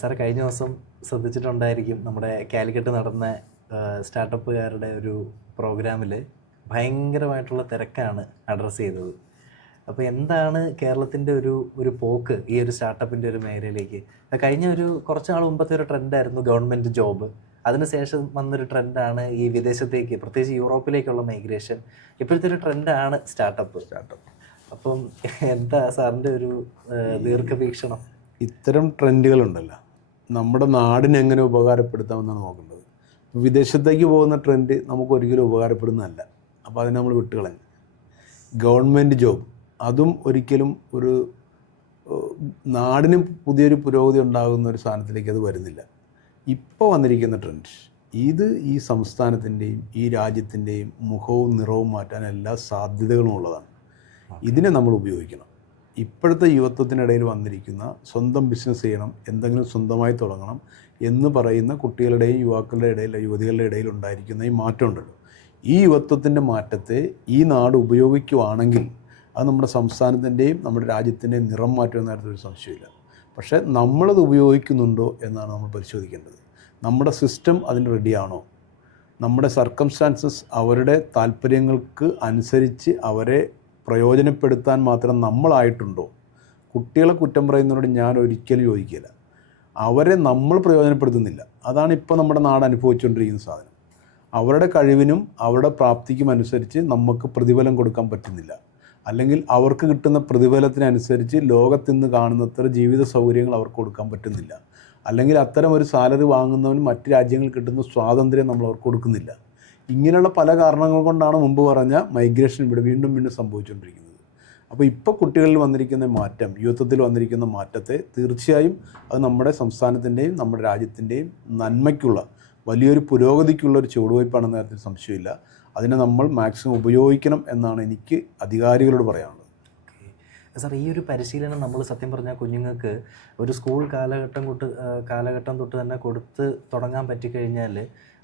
Sir കഴിഞ്ഞ ദിവസം ശ്രദ്ധിച്ചിട്ടുണ്ടായിരിക്കും നമ്മുടെ കാലിക്കറ്റ് നടന്ന സ്റ്റാർട്ടപ്പുകാരുടെ ഒരു പ്രോഗ്രാമിൽ ഭയങ്കരമായിട്ടുള്ള തിരക്കാണ് അഡ്രസ്സ് ചെയ്തത്. അപ്പോൾ എന്താണ് കേരളത്തിൻ്റെ ഒരു പോക്ക് ഈ ഒരു സ്റ്റാർട്ടപ്പിൻ്റെ ഒരു മേഖലയിലേക്ക്? കഴിഞ്ഞ കുറച്ച് നാൾ മുമ്പത്തെ ഒരു ട്രെൻഡായിരുന്നു ഗവൺമെൻറ് ജോബ്. അതിനുശേഷം വന്നൊരു ട്രെൻഡാണ് ഈ വിദേശത്തേക്ക്, പ്രത്യേകിച്ച് യൂറോപ്പിലേക്കുള്ള മൈഗ്രേഷൻ. ഇപ്പോഴത്തെ ഒരു ട്രെൻഡാണ് സ്റ്റാർട്ടപ്പ്. അപ്പം എന്താ സാറിൻ്റെ ഒരു ദീർഘവീക്ഷണം? ഇത്തരം ട്രെൻഡുകളുണ്ടല്ലോ, നമ്മുടെ നാടിനെ എങ്ങനെ ഉപകാരപ്പെടുത്താമെന്നാണ് നോക്കേണ്ടത്. വിദേശത്തേക്ക് പോകുന്ന ട്രെൻഡ് നമുക്ക് ഒരിക്കലും ഉപകാരപ്പെടുന്നതല്ല. അപ്പോൾ അതിനെ നമ്മൾ വിട്ടുകളഞ്ഞു. ഗവൺമെൻറ് ജോബ് അതും ഒരിക്കലും ഒരു നാടിന് പുതിയൊരു പുരോഗതി ഉണ്ടാകുന്ന ഒരു സാധനത്തിലേക്ക് അത് വരുന്നില്ല. ഇപ്പോൾ വന്നിരിക്കുന്ന ട്രെൻഡ് ഇത് ഈ സംസ്ഥാനത്തിൻ്റെയും ഈ രാജ്യത്തിൻ്റെയും മുഖവും നിറവും മാറ്റാൻ എല്ലാ സാധ്യതകളും ഉള്ളതാണ്. ഇതിനെ നമ്മൾ ഉപയോഗിക്കണം. ഇപ്പോഴത്തെ യുവത്വത്തിനിടയിൽ വന്നിരിക്കുന്ന സ്വന്തം ബിസിനസ് ചെയ്യണം, എന്തെങ്കിലും സ്വന്തമായി തുടങ്ങണം എന്ന് പറയുന്ന കുട്ടികളുടെയും യുവാക്കളുടെ ഇടയിൽ, യുവതികളുടെ ഇടയിൽ ഉണ്ടായിരിക്കുന്ന ഈ മാറ്റമുണ്ടല്ലോ, ഈ യുവത്വത്തിൻ്റെ മാറ്റത്തെ ഈ നാട് ഉപയോഗിക്കുകയാണെങ്കിൽ അത് നമ്മുടെ സംസ്ഥാനത്തിൻ്റെയും നമ്മുടെ രാജ്യത്തിൻ്റെയും നിറം മാറ്റുമെന്ന കാര്യത്തിൽ സംശയമില്ല. പക്ഷേ നമ്മളത് ഉപയോഗിക്കുന്നുണ്ടോ എന്നാണ് നമ്മൾ പരിശോധിക്കേണ്ടത്. നമ്മുടെ സിസ്റ്റം അതിന് റെഡിയാണോ? നമ്മുടെ സർക്കംസ്റ്റാൻസസ് അവരുടെ താല്പര്യങ്ങൾക്ക് അനുസരിച്ച് അവരെ പ്രയോജനപ്പെടുത്താൻ മാത്രം നമ്മളായിട്ടുണ്ടോ? കുട്ടികളെ കുറ്റം പറയുന്നതിനോട് ഞാൻ ഒരിക്കലും യോജിക്കില്ല. അവരെ നമ്മൾ പ്രയോജനപ്പെടുത്തുന്നില്ല. അതാണ് ഇപ്പോൾ നമ്മുടെ നാട് അനുഭവിച്ചുകൊണ്ടിരിക്കുന്ന സാധനം. അവരുടെ കഴിവിനും അവരുടെ പ്രാപ്തിക്കും അനുസരിച്ച് നമുക്ക് പ്രതിഫലം കൊടുക്കാൻ പറ്റുന്നില്ല. അല്ലെങ്കിൽ അവർക്ക് കിട്ടുന്ന പ്രതിഫലത്തിനനുസരിച്ച് ലോകത്തിന്ന് കാണുന്നത്ര ജീവിത സൗകര്യങ്ങൾ അവർക്ക് കൊടുക്കാൻ പറ്റുന്നില്ല. അല്ലെങ്കിൽ അത്തരം ഒരു സാലറി വാങ്ങുന്നവന് മറ്റ് രാജ്യങ്ങളിൽ കിട്ടുന്ന സ്വാതന്ത്ര്യം നമ്മൾ അവർക്ക് കൊടുക്കുന്നില്ല. ഇങ്ങനെയുള്ള പല കാരണങ്ങൾ കൊണ്ടാണ് മുമ്പ് പറഞ്ഞ മൈഗ്രേഷൻ ഇവിടെ വീണ്ടും വീണ്ടും സംഭവിച്ചുകൊണ്ടിരിക്കുന്നത്. അപ്പോൾ ഇപ്പോൾ കുട്ടികളിൽ വന്നിരിക്കുന്ന മാറ്റം, യുവത്വത്തിൽ വന്നിരിക്കുന്ന മാറ്റത്തെ തീർച്ചയായും അത് നമ്മുടെ സംസ്ഥാനത്തിൻ്റെയും നമ്മുടെ രാജ്യത്തിൻ്റെയും നന്മയ്ക്കുള്ള വലിയൊരു പുരോഗതിക്കുള്ള ഒരു ചുവടുവയ്പ്പാണെന്ന കാര്യത്തിൽ സംശയമില്ല. അതിനെ നമ്മൾ മാക്സിമം ഉപയോഗിക്കണം എന്നാണ് എനിക്ക് അധികാരികളോട് പറയാനുള്ളത്. സാർ, ഈ ഒരു പരിശീലനം നമ്മൾ സത്യം പറഞ്ഞാൽ കുഞ്ഞുങ്ങൾക്ക് ഒരു സ്കൂൾ കാലഘട്ടം തൊട്ട് തന്നെ കൊടുത്ത് തുടങ്ങാൻ പറ്റിക്കഴിഞ്ഞാൽ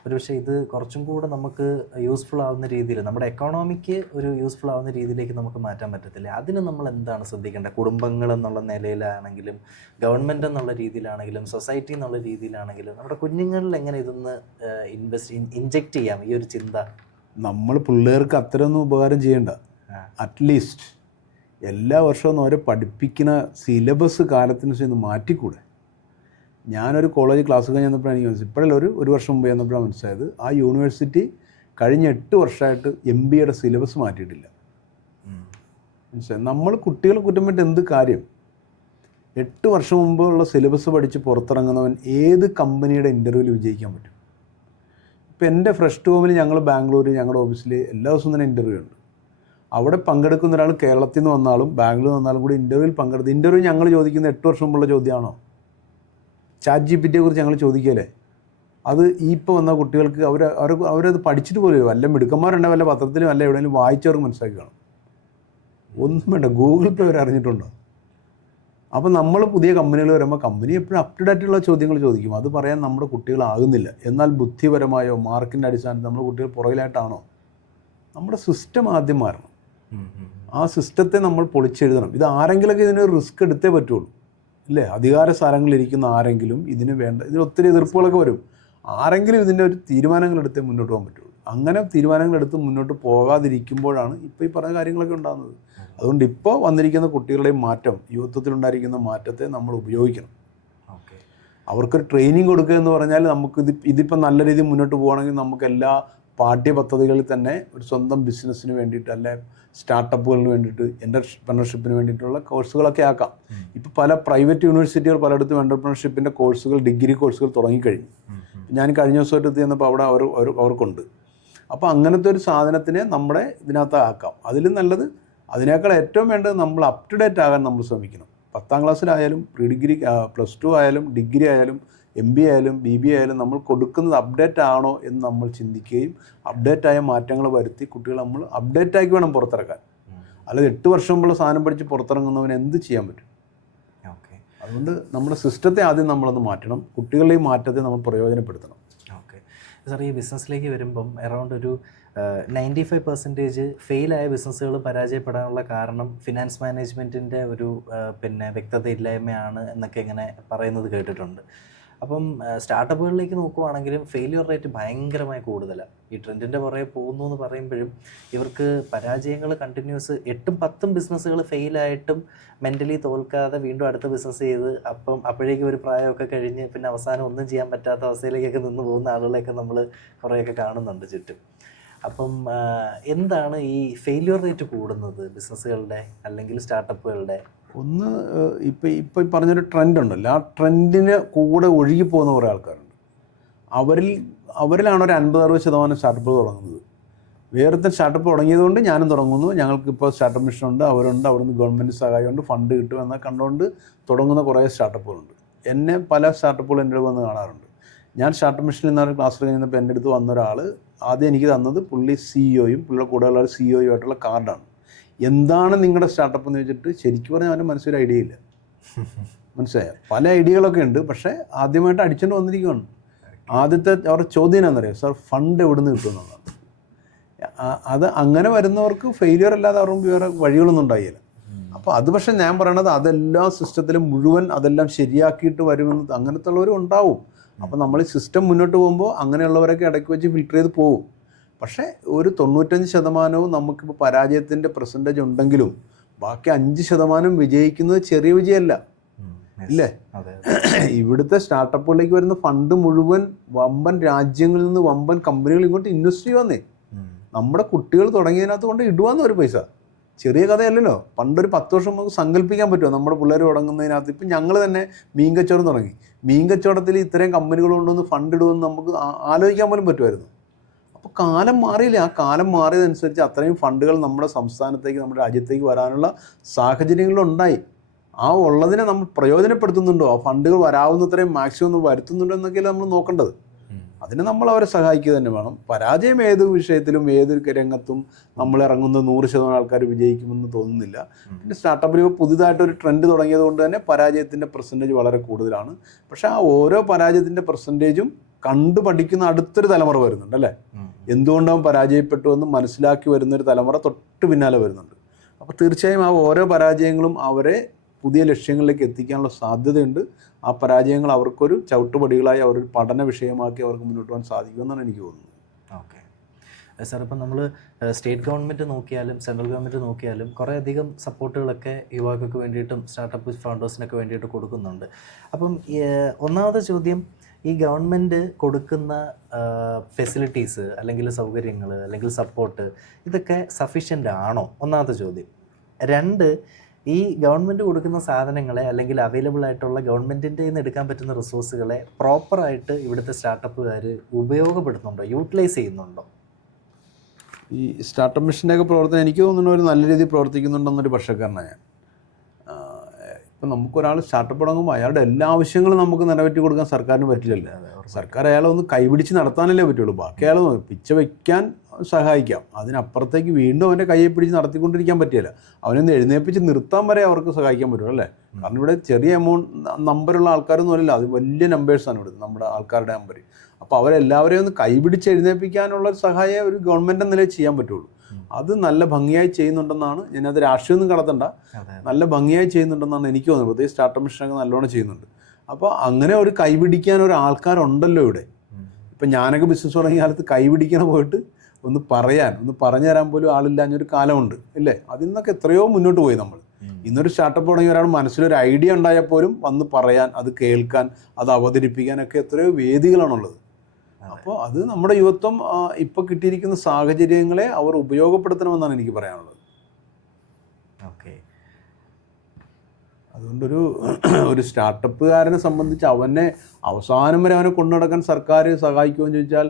ഒരുപക്ഷെ ഇത് കുറച്ചും കൂടെ നമുക്ക് യൂസ്ഫുൾ ആവുന്ന രീതിയിൽ, നമ്മുടെ എക്കോണമിക്ക് ഒരു യൂസ്ഫുൾ ആവുന്ന രീതിയിലേക്ക് നമുക്ക് മാറ്റാൻ പറ്റത്തില്ല. അതിന് നമ്മൾ എന്താണ് ശ്രദ്ധിക്കേണ്ടത്? കുടുംബങ്ങൾ എന്നുള്ള നിലയിലാണെങ്കിലും, ഗവൺമെൻറ് എന്നുള്ള രീതിയിലാണെങ്കിലും, സൊസൈറ്റി എന്നുള്ള രീതിയിലാണെങ്കിലും നമ്മുടെ കുഞ്ഞുങ്ങളിൽ എങ്ങനെ ഇതൊന്ന് ഇൻജെക്റ്റ് ചെയ്യാം ഈ ഒരു ചിന്ത? നമ്മൾ പിള്ളേർക്ക് അത്തരമൊന്നും ഉപകാരം ചെയ്യേണ്ട. അറ്റ്ലീസ്റ്റ് എല്ലാ വർഷവും അവരെ പഠിപ്പിക്കുന്ന സിലബസ് കാലത്തിനനുസരിച്ച് മാറ്റിക്കൂടെ? ഞാനൊരു കോളേജ് ക്ലാസ് കഴിഞ്ഞപ്പോഴാണ് എനിക്ക് മനസ്സിലായത്, ഇപ്പോഴല്ല ഒരു വർഷം മുമ്പ് ചെന്നപ്പോഴാണ് മനസ്സിലായത്, ആ യൂണിവേഴ്സിറ്റി കഴിഞ്ഞ 8 വർഷമായിട്ട് MBA സിലബസ് മാറ്റിയിട്ടില്ല. മനസ്സിലായി? നമ്മൾ കുട്ടികളെ കുറ്റം പറ്റി എന്ത് കാര്യം? 8 വർഷം മുമ്പുള്ള സിലബസ് പഠിച്ച് പുറത്തിറങ്ങുന്നവൻ ഏത് കമ്പനിയുടെ ഇൻ്റർവ്യൂവിൽ വിജയിക്കാൻ പറ്റും? ഇപ്പോൾ എൻ്റെ ഫ്രഷ് ടൂമിൽ ഞങ്ങൾ ബാംഗ്ലൂർ, ഞങ്ങളുടെ ഓഫീസിൽ എല്ലാ ദിവസവും തന്നെ ഇൻ്റർവ്യൂ ഉണ്ട്. അവിടെ പങ്കെടുക്കുന്ന ഒരാൾ കേരളത്തിൽ നിന്ന് വന്നാലും ബാംഗ്ലൂർ വന്നാലും കൂടി ഇൻ്റർവ്യൂവിൽ പങ്കെടുത്ത് ഇൻ്റർവ്യൂ ഞങ്ങൾ ചോദിക്കുന്ന 8 വർഷം മുമ്പുള്ള ചോദ്യമാണോ? ChatGPT കുറിച്ച് ഞങ്ങൾ ചോദിക്കല്ലേ? അത് ഇപ്പോൾ വന്ന കുട്ടികൾക്ക് അവരത് പഠിച്ചിട്ട് പോലും വല്ല മിടുക്കന്മാരുണ്ട്, വല്ല പത്രത്തിലും വല്ല എവിടെയെങ്കിലും വായിച്ചവർക്ക് മനസ്സിലാക്കി കാണും. ഒന്നും വേണ്ട, ഗൂഗിൾ പേ വരെ അറിഞ്ഞിട്ടുണ്ടോ? അപ്പോൾ നമ്മൾ പുതിയ കമ്പനികൾ വരുമ്പോൾ കമ്പനി എപ്പോഴും അപ് ടു ഡേറ്റുള്ള ചോദ്യങ്ങൾ ചോദിക്കും. അത് പറയാൻ നമ്മുടെ കുട്ടികളാകുന്നില്ല. എന്നാൽ ബുദ്ധിപരമായോ മാർക്കിൻ്റെ അടിസ്ഥാനത്തിൽ നമ്മുടെ കുട്ടികൾ പുറകിലായിട്ടാണോ? നമ്മുടെ സിസ്റ്റം ആദ്യം മാറണം. ആ സിസ്റ്റത്തെ നമ്മൾ പൊളിച്ചെഴുതണം. ഇത് ആരെങ്കിലൊക്കെ ഇതിന് റിസ്ക് എടുത്തേ പറ്റുള്ളൂ, ഇല്ലേ? അധികാര സ്ഥാനങ്ങളിലിരിക്കുന്ന ആരെങ്കിലും ഇതിന് ഒത്തിരി എതിർപ്പുകളൊക്കെ വരും. ആരെങ്കിലും ഇതിൻ്റെ ഒരു തീരുമാനങ്ങളെടുത്തേ മുന്നോട്ട് പോകാൻ പറ്റുള്ളൂ. അങ്ങനെ തീരുമാനങ്ങളെടുത്ത് മുന്നോട്ട് പോകാതിരിക്കുമ്പോഴാണ് ഇപ്പോൾ ഈ പറഞ്ഞ കാര്യങ്ങളൊക്കെ ഉണ്ടാകുന്നത്. അതുകൊണ്ട് ഇപ്പോൾ വന്നിരിക്കുന്ന കുട്ടികളുടെയും മാറ്റം, യുവത്വത്തിലുണ്ടായിരിക്കുന്ന മാറ്റത്തെ നമ്മൾ ഉപയോഗിക്കണം. അവർക്കൊരു ട്രെയിനിങ് കൊടുക്കുക എന്ന് പറഞ്ഞാൽ നമുക്ക് ഇതിപ്പോൾ നല്ല രീതിയിൽ മുന്നോട്ട് പോകുകയാണെങ്കിൽ നമുക്ക് എല്ലാ പാഠ്യപദ്ധതികളിൽ തന്നെ ഒരു സ്വന്തം ബിസിനസ്സിന് വേണ്ടിയിട്ട്, അല്ലെ സ്റ്റാർട്ടപ്പുകളിന് വേണ്ടിയിട്ട്, എൻ്റർപ്രണർഷിപ്പിന് വേണ്ടിയിട്ടുള്ള കോഴ്സുകളൊക്കെ ആക്കാം. ഇപ്പോൾ പല പ്രൈവറ്റ് യൂണിവേഴ്സിറ്റികൾ പലയിടത്തും എൻ്റർപ്രണർഷിപ്പിൻ്റെ കോഴ്സുകൾ, ഡിഗ്രി കോഴ്സുകൾ തുടങ്ങിക്കഴിഞ്ഞു. ഞാൻ കഴിഞ്ഞ ദിവസമായിട്ട് ചെന്നപ്പോൾ അവിടെ അവർക്കുണ്ട്. അപ്പോൾ അങ്ങനത്തെ ഒരു സാധനത്തിനെ നമ്മുടെ ഇതിനകത്ത് ആക്കാം. അതിലും നല്ലത്, അതിനേക്കാൾ ഏറ്റവും വേണ്ടത് നമ്മൾ അപ് ടു ഡേറ്റ് ആകാൻ നമ്മൾ ശ്രമിക്കണം. 10ാം ക്ലാസ്സിലായാലും, പ്രീ ഡിഗ്രി, +2 ആയാലും, ഡിഗ്രി ആയാലും, MBA ആയാലും BBA ആയാലും നമ്മൾ കൊടുക്കുന്നത് അപ്ഡേറ്റ് ആണോ എന്ന് നമ്മൾ ചിന്തിക്കുകയും അപ്ഡേറ്റായ മാറ്റങ്ങൾ വരുത്തി കുട്ടികൾ നമ്മൾ അപ്ഡേറ്റാക്കി വേണം പുറത്തിറക്കാൻ. അല്ലാതെ 8 വർഷം മുമ്പുള്ള സാധനം പഠിച്ച് പുറത്തിറങ്ങുന്നവന് എന്ത് ചെയ്യാൻ പറ്റും? അതുകൊണ്ട് നമ്മുടെ സിസ്റ്റത്തെ ആദ്യം നമ്മളൊന്ന് മാറ്റണം. കുട്ടികളുടെ ഈ മാറ്റത്തെ നമ്മൾ പ്രയോജനപ്പെടുത്തണം. സാർ, ഈ ബിസിനസ്സിലേക്ക് വരുമ്പം അറൗണ്ട് ഒരു 95% ഫെയിലായ ബിസിനസ്സുകൾ പരാജയപ്പെടാനുള്ള കാരണം ഫിനാൻസ് മാനേജ്മെൻറ്റിൻ്റെ ഒരു പിന്നെ വ്യക്തതയില്ലായ്മയാണ് എന്നൊക്കെ ഇങ്ങനെ പറയുന്നത് കേട്ടിട്ടുണ്ട്. അപ്പം സ്റ്റാർട്ടപ്പുകളിലേക്ക് നോക്കുവാണെങ്കിലും ഫെയിലിയർ റേറ്റ് ഭയങ്കരമായി കൂടുതലാണ്. ഈ ട്രെൻഡിൻ്റെ പുറകെ പോകുന്നു എന്ന് പറയുമ്പോഴും ഇവർക്ക് പരാജയങ്ങൾ കണ്ടിന്യൂസ് 8-10 ബിസിനസ്സുകൾ ഫെയിലായിട്ടും മെൻ്റലി തോൽക്കാതെ വീണ്ടും അടുത്ത ബിസിനസ് ചെയ്ത് അപ്പോഴേക്കും ഒരു പ്രായമൊക്കെ കഴിഞ്ഞ് പിന്നെ അവസാനം ഒന്നും ചെയ്യാൻ പറ്റാത്ത അവസ്ഥയിലേക്കൊക്കെ നിന്ന് പോകുന്ന ആളുകളെയൊക്കെ നമ്മൾ കുറേയൊക്കെ കാണുന്നുണ്ട് ചുറ്റും. അപ്പം എന്താണ് ഈ ഫെയിലിയർ റേറ്റ് കൂടുന്നത് ബിസിനസ്സുകളുടെ അല്ലെങ്കിൽ സ്റ്റാർട്ടപ്പുകളുടെ? ഒന്ന് ഇപ്പോൾ ഈ പറഞ്ഞൊരു ട്രെൻഡ് ഉണ്ടല്ലോ, ആ ട്രെൻഡിന് കൂടെ ഒഴുകി പോകുന്ന കുറേ ആൾക്കാരുണ്ട്. അവരിലാണ് ഒരു 50-60% സ്റ്റാർട്ടപ്പ് തുടങ്ങുന്നത്. വേറത്തെ സ്റ്റാർട്ടപ്പ് തുടങ്ങിയതുകൊണ്ട് ഞാനും തുടങ്ങുന്നു, ഞങ്ങൾക്കിപ്പോൾ സ്റ്റാർട്ടപ്പ് മിഷൻ ഉണ്ട്, അവരുണ്ട്, അവിടുന്ന് ഗവൺമെൻറ് സഹായമുണ്ട്, ഫണ്ട് കിട്ടും എന്നൊക്കെ കണ്ടുകൊണ്ട് തുടങ്ങുന്ന കുറേ സ്റ്റാർട്ടപ്പുകളുണ്ട്. എന്നെ പല സ്റ്റാർട്ടപ്പുകൾ എൻ്റെ അടുത്ത് വന്ന് കാണാറുണ്ട്. ഞാൻ സ്റ്റാർട്ടപ്പ് മിഷനിൽ നിന്നൊരു ക്ലാസ് കഴിഞ്ഞപ്പോൾ എൻ്റെ അടുത്ത് വന്ന ഒരാൾ ആദ്യം എനിക്ക് തന്നത് പുള്ളി സിഇഒയും പുള്ളിയുടെ കൂടെയുള്ള ഒരു സിഇഒയും ആയിട്ടുള്ള കാർഡാണ്. എന്താണ് നിങ്ങളുടെ സ്റ്റാർട്ടപ്പ് എന്ന് വെച്ചിട്ട് ശരിക്കും പറഞ്ഞാൽ അവൻ്റെ മനസ്സിലൊരു ഐഡിയ ഇല്ല. മനസ്സിലായോ? പല ഐഡിയകളൊക്കെ ഉണ്ട്, പക്ഷേ ആദ്യമായിട്ട് അടിച്ചുകൊണ്ട് വന്നിരിക്കുകയാണ്. ആദ്യത്തെ അവരുടെ ചോദ്യം എന്നാണെന്നറിയാം, സാർ ഫണ്ട് എവിടെ നിന്ന് കിട്ടുമെന്നുള്ളതാണ്. അത് അങ്ങനെ വരുന്നവർക്ക് ഫെയിലിയർ അല്ലാതെ അവർക്ക് വേറെ വഴികളൊന്നും ഉണ്ടായില്ല. അപ്പോൾ അത് പക്ഷേ ഞാൻ പറയണത് അതെല്ലാം സിസ്റ്റത്തിലും മുഴുവൻ അതെല്ലാം ശരിയാക്കിയിട്ട് വരുമെന്ന് അങ്ങനത്തെ ഉള്ളവരും ഉണ്ടാവും. അപ്പോൾ നമ്മൾ സിസ്റ്റം മുന്നോട്ട് പോകുമ്പോൾ അങ്ങനെയുള്ളവരൊക്കെ ഇടയ്ക്ക് വെച്ച് ഫിൽറ്റർ ചെയ്ത് പോകും. പക്ഷേ ഒരു 95% നമുക്കിപ്പോൾ പരാജയത്തിൻ്റെ പെർസെൻറ്റേജ് ഉണ്ടെങ്കിലും ബാക്കി 5% വിജയിക്കുന്നത് ചെറിയ വിജയമല്ല, ഇല്ലേ? ഇവിടുത്തെ സ്റ്റാർട്ടപ്പുകളിലേക്ക് വരുന്ന ഫണ്ട് മുഴുവൻ വമ്പൻ രാജ്യങ്ങളിൽ നിന്ന് വമ്പൻ കമ്പനികൾ ഇങ്ങോട്ട് ഇൻവെസ്റ്റ് ചെയ്യുവാന്നേ. നമ്മുടെ കുട്ടികൾ തുടങ്ങിയതിനകത്ത് കൊണ്ട് ഇടുവാന്ന് ഒരു പൈസ. ചെറിയ കഥയല്ലല്ലോ. പണ്ടൊരു 10 വർഷം നമുക്ക് സങ്കല്പിക്കാൻ പറ്റുമോ നമ്മുടെ പിള്ളേർ തുടങ്ങുന്നതിനകത്ത്? ഇപ്പം ഞങ്ങൾ തന്നെ മീൻ കച്ചവടം തുടങ്ങി. മീൻ കച്ചവടത്തിൽ ഇത്രയും കമ്പനികൾ കൊണ്ടുവന്ന് ഫണ്ട് ഇടുമെന്ന് നമുക്ക് ആലോചിക്കാൻ പോലും പറ്റുമായിരുന്നു. അപ്പോൾ കാലം മാറിയില്ല. ആ കാലം മാറിയതനുസരിച്ച് അത്രയും ഫണ്ടുകൾ നമ്മുടെ സംസ്ഥാനത്തേക്ക്, നമ്മുടെ രാജ്യത്തേക്ക് വരാനുള്ള സാഹചര്യങ്ങളുണ്ടായി. ആ ഉള്ളതിനെ നമ്മൾ പ്രയോജനപ്പെടുത്തുന്നുണ്ടോ, ആ ഫണ്ടുകൾ വരാവുന്നത്രയും മാക്സിമം ഒന്ന് വരുത്തുന്നുണ്ടോ എന്നൊക്കെയല്ലേ നമ്മൾ നോക്കേണ്ടത്. അതിന് നമ്മൾ അവരെ സഹായിക്കുക തന്നെ വേണം. പരാജയം ഏത് വിഷയത്തിലും ഏതൊരു രംഗത്തും നമ്മൾ ഇറങ്ങുന്ന 100% ആൾക്കാർ വിജയിക്കുമെന്ന് തോന്നുന്നില്ല. പിന്നെ സ്റ്റാർട്ടപ്പിൽ ഇപ്പോൾ പുതുതായിട്ടൊരു ട്രെൻഡ് തുടങ്ങിയത് കൊണ്ട് തന്നെ പരാജയത്തിൻ്റെ പെർസെൻറ്റേജ് വളരെ കൂടുതലാണ്. പക്ഷേ ആ ഓരോ പരാജയത്തിൻ്റെ പെർസെൻറ്റേജും കണ്ടു പഠിക്കുന്ന അടുത്തൊരു തലമുറ വരുന്നുണ്ട്, അല്ലേ? എന്തുകൊണ്ടവൻ പരാജയപ്പെട്ടു എന്ന് മനസ്സിലാക്കി വരുന്നൊരു തലമുറ തൊട്ട് പിന്നാലെ വരുന്നുണ്ട്. അപ്പോൾ തീർച്ചയായും ആ ഓരോ പരാജയങ്ങളും അവരെ പുതിയ ലക്ഷ്യങ്ങളിലേക്ക് എത്തിക്കാനുള്ള സാധ്യതയുണ്ട്. ആ പരാജയങ്ങൾ അവർക്കൊരു ചവിട്ടുപടികളായി അവരൊരു പഠന വിഷയമാക്കി അവർക്ക് മുന്നോട്ട് പോകാൻ സാധിക്കുമെന്നാണ് എനിക്ക് തോന്നുന്നത്. ഓക്കെ സാർ, ഇപ്പം നമ്മൾ സ്റ്റേറ്റ് ഗവൺമെൻറ് നോക്കിയാലും സെൻട്രൽ ഗവൺമെൻറ് നോക്കിയാലും കുറേയധികം സപ്പോർട്ടുകളൊക്കെ യുവാക്കൾക്ക് വേണ്ടിയിട്ടും സ്റ്റാർട്ടപ്പ് ഫൗണ്ടേഴ്സിനൊക്കെ വേണ്ടിയിട്ട് കൊടുക്കുന്നുണ്ട്. അപ്പം ഒന്നാമത്തെ ചോദ്യം, ഈ ഗവൺമെൻറ് കൊടുക്കുന്ന ഫെസിലിറ്റീസ് അല്ലെങ്കിൽ സൗകര്യങ്ങൾ അല്ലെങ്കിൽ സപ്പോർട്ട് ഇതൊക്കെ സഫീഷ്യൻ്റ് ആണോ? ഒന്നാമത്തെ ചോദ്യം. 2, ഈ ഗവൺമെൻറ് കൊടുക്കുന്ന സാധനങ്ങളെ അല്ലെങ്കിൽ അവൈലബിൾ ആയിട്ടുള്ള ഗവൺമെൻറ്റിൻ്റെ നിന്ന് എടുക്കാൻ പറ്റുന്ന റിസോഴ്സുകളെ പ്രോപ്പറായിട്ട് ഇവിടുത്തെ സ്റ്റാർട്ടപ്പുകാർ ഉപയോഗപ്പെടുത്തുന്നുണ്ടോ, യൂട്ടിലൈസ് ചെയ്യുന്നുണ്ടോ? ഈ സ്റ്റാർട്ടപ്പ് മിഷൻ്റെയൊക്കെ പ്രവർത്തനം എനിക്ക് തോന്നുന്നു ഒരു നല്ല രീതിയിൽ പ്രവർത്തിക്കുന്നുണ്ടെന്നൊരു പക്ഷക്കാരനാണ് ഞാൻ. ഇപ്പം നമുക്കൊരാൾ സ്റ്റാർട്ടപ്പ് തുടങ്ങുമ്പോൾ അയാളുടെ എല്ലാ ആവശ്യങ്ങളും നമുക്ക് നിറവേറ്റി കൊടുക്കാൻ സർക്കാരിന് പറ്റില്ലല്ലോ. സർക്കാർ അയാളെ ഒന്ന് കൈപിടിച്ച് നടത്താനല്ലേ പറ്റുള്ളൂ. ബാക്കി അയാൾ പിച്ച വയ്ക്കാൻ സഹായിക്കാം, അതിനപ്പുറത്തേക്ക് വീണ്ടും അവൻ്റെ കയ്യെ പിടിച്ച് നടത്തിക്കൊണ്ടിരിക്കാൻ പറ്റില്ല. അവനൊന്ന് എഴുന്നേൽപ്പിച്ച് നിർത്താൻ വരെ അവർക്ക് സഹായിക്കാൻ പറ്റും, അല്ലേ? കാരണം ഇവിടെ ചെറിയ നമ്പറുള്ള ആൾക്കാരൊന്നും അല്ലല്ലോ, അത് വലിയ നമ്പേഴ്സാണ് ഇവിടെ നമ്മുടെ ആൾക്കാരുടെ നമ്പർ. അപ്പോൾ അവരെല്ലാവരെയും ഒന്ന് കൈപിടിച്ച് എഴുന്നേൽപ്പിക്കാനുള്ള ഒരു സഹായം ഒരു ഗവൺമെൻറ് നിലയിൽ ചെയ്യാൻ പറ്റുള്ളൂ. അത് നല്ല ഭംഗിയായി ചെയ്യുന്നുണ്ടെന്നാണ്, ഞാനത് രാഷ്ട്രീയമൊന്നും കടത്തണ്ട, നല്ല ഭംഗിയായി ചെയ്യുന്നുണ്ടെന്നാണ് എനിക്ക് തോന്നുന്നത്. പ്രത്യേകിച്ച് സ്റ്റാർട്ടപ്പ് മിഷനൊക്കെ നല്ലോണം ചെയ്യുന്നുണ്ട്. അപ്പോൾ അങ്ങനെ ഒരു കൈപിടിക്കാൻ ഒരു ആൾക്കാരുണ്ടല്ലോ ഇവിടെ. ഇപ്പം ഞാനൊക്കെ ബിസിനസ് തുടങ്ങിയ കാലത്ത് കൈപിടിക്കണ പോയിട്ട് ഒന്ന് പറഞ്ഞു തരാൻ പോലും ആളില്ലാഞ്ഞൊരു കാലമുണ്ട്, ഇല്ലേ? അതിൽ നിന്നൊക്കെ എത്രയോ മുന്നോട്ട് പോയി നമ്മൾ. ഇന്നൊരു സ്റ്റാർട്ടപ്പ് തുടങ്ങിയ ഒരാൾ മനസ്സിലൊരു ഐഡിയ ഉണ്ടായാൽ പോലും വന്ന് പറയാൻ, അത് കേൾക്കാൻ, അത് അവതരിപ്പിക്കാനൊക്കെ എത്രയോ വേദികളാണുള്ളത്. അപ്പോൾ അത് നമ്മുടെ യുവത്വം ഇപ്പോൾ കിട്ടിയിരിക്കുന്ന സാഹചര്യങ്ങളെ അവർ ഉപയോഗപ്പെടുത്തണമെന്നാണ് എനിക്ക് പറയാനുള്ളത്. ഓക്കെ. അതുകൊണ്ടൊരു സ്റ്റാർട്ടപ്പുകാരനെ സംബന്ധിച്ച് അവനെ അവസാനം വരെ അവനെ കൊണ്ടു നടക്കാൻ സർക്കാർ സഹായിക്കുമെന്ന് ചോദിച്ചാൽ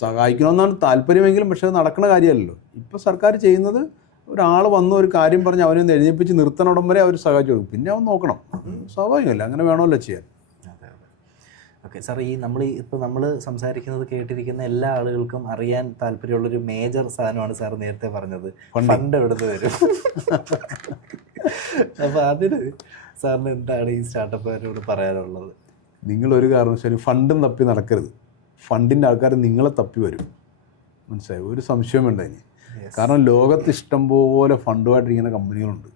സഹായിക്കണമെന്നാണ് താല്പര്യമെങ്കിലും, പക്ഷേ അത് നടക്കുന്ന കാര്യമല്ലല്ലോ. ഇപ്പോൾ സർക്കാർ ചെയ്യുന്നത് ഒരാൾ വന്ന് ഒരു കാര്യം പറഞ്ഞ് അവനെ ഒന്ന് എഴുന്നേൽപ്പിച്ച് നിർത്തണോടം വരെ അവർ സഹായിച്ചു കൊടുക്കും. പിന്നെ അവൻ നോക്കണം, സ്വാഭാവികമല്ല, അങ്ങനെ വേണമല്ലോ ചെയ്യാൻ. ഓക്കെ സാർ, നമ്മൾ സംസാരിക്കുന്നത് കേട്ടിരിക്കുന്ന എല്ലാ ആളുകൾക്കും അറിയാൻ താല്പര്യമുള്ളൊരു മേജർ സാധനമാണ് സാർ നേരത്തെ പറഞ്ഞത്, ഫണ്ട് എവിടുന്ന് വരും. അപ്പോൾ അതിന് സാറിന് എന്താണ് ഈ സ്റ്റാർട്ടപ്പുകാരോട് പറയാനുള്ളത്? നിങ്ങളൊരു കാരണവശാലും ഫണ്ടും തപ്പി നടക്കരുത്. ഫണ്ടിൻ്റെ ആൾക്കാർ നിങ്ങളെ തപ്പി വരും. മനസ്സിലായി, ഒരു സംശയം വേണ്ട ഇനി. കാരണം ലോകത്ത് ഇഷ്ടംപോലെ ഫണ്ടുമായിട്ടിരിക്കുന്ന കമ്പനികളുണ്ട്.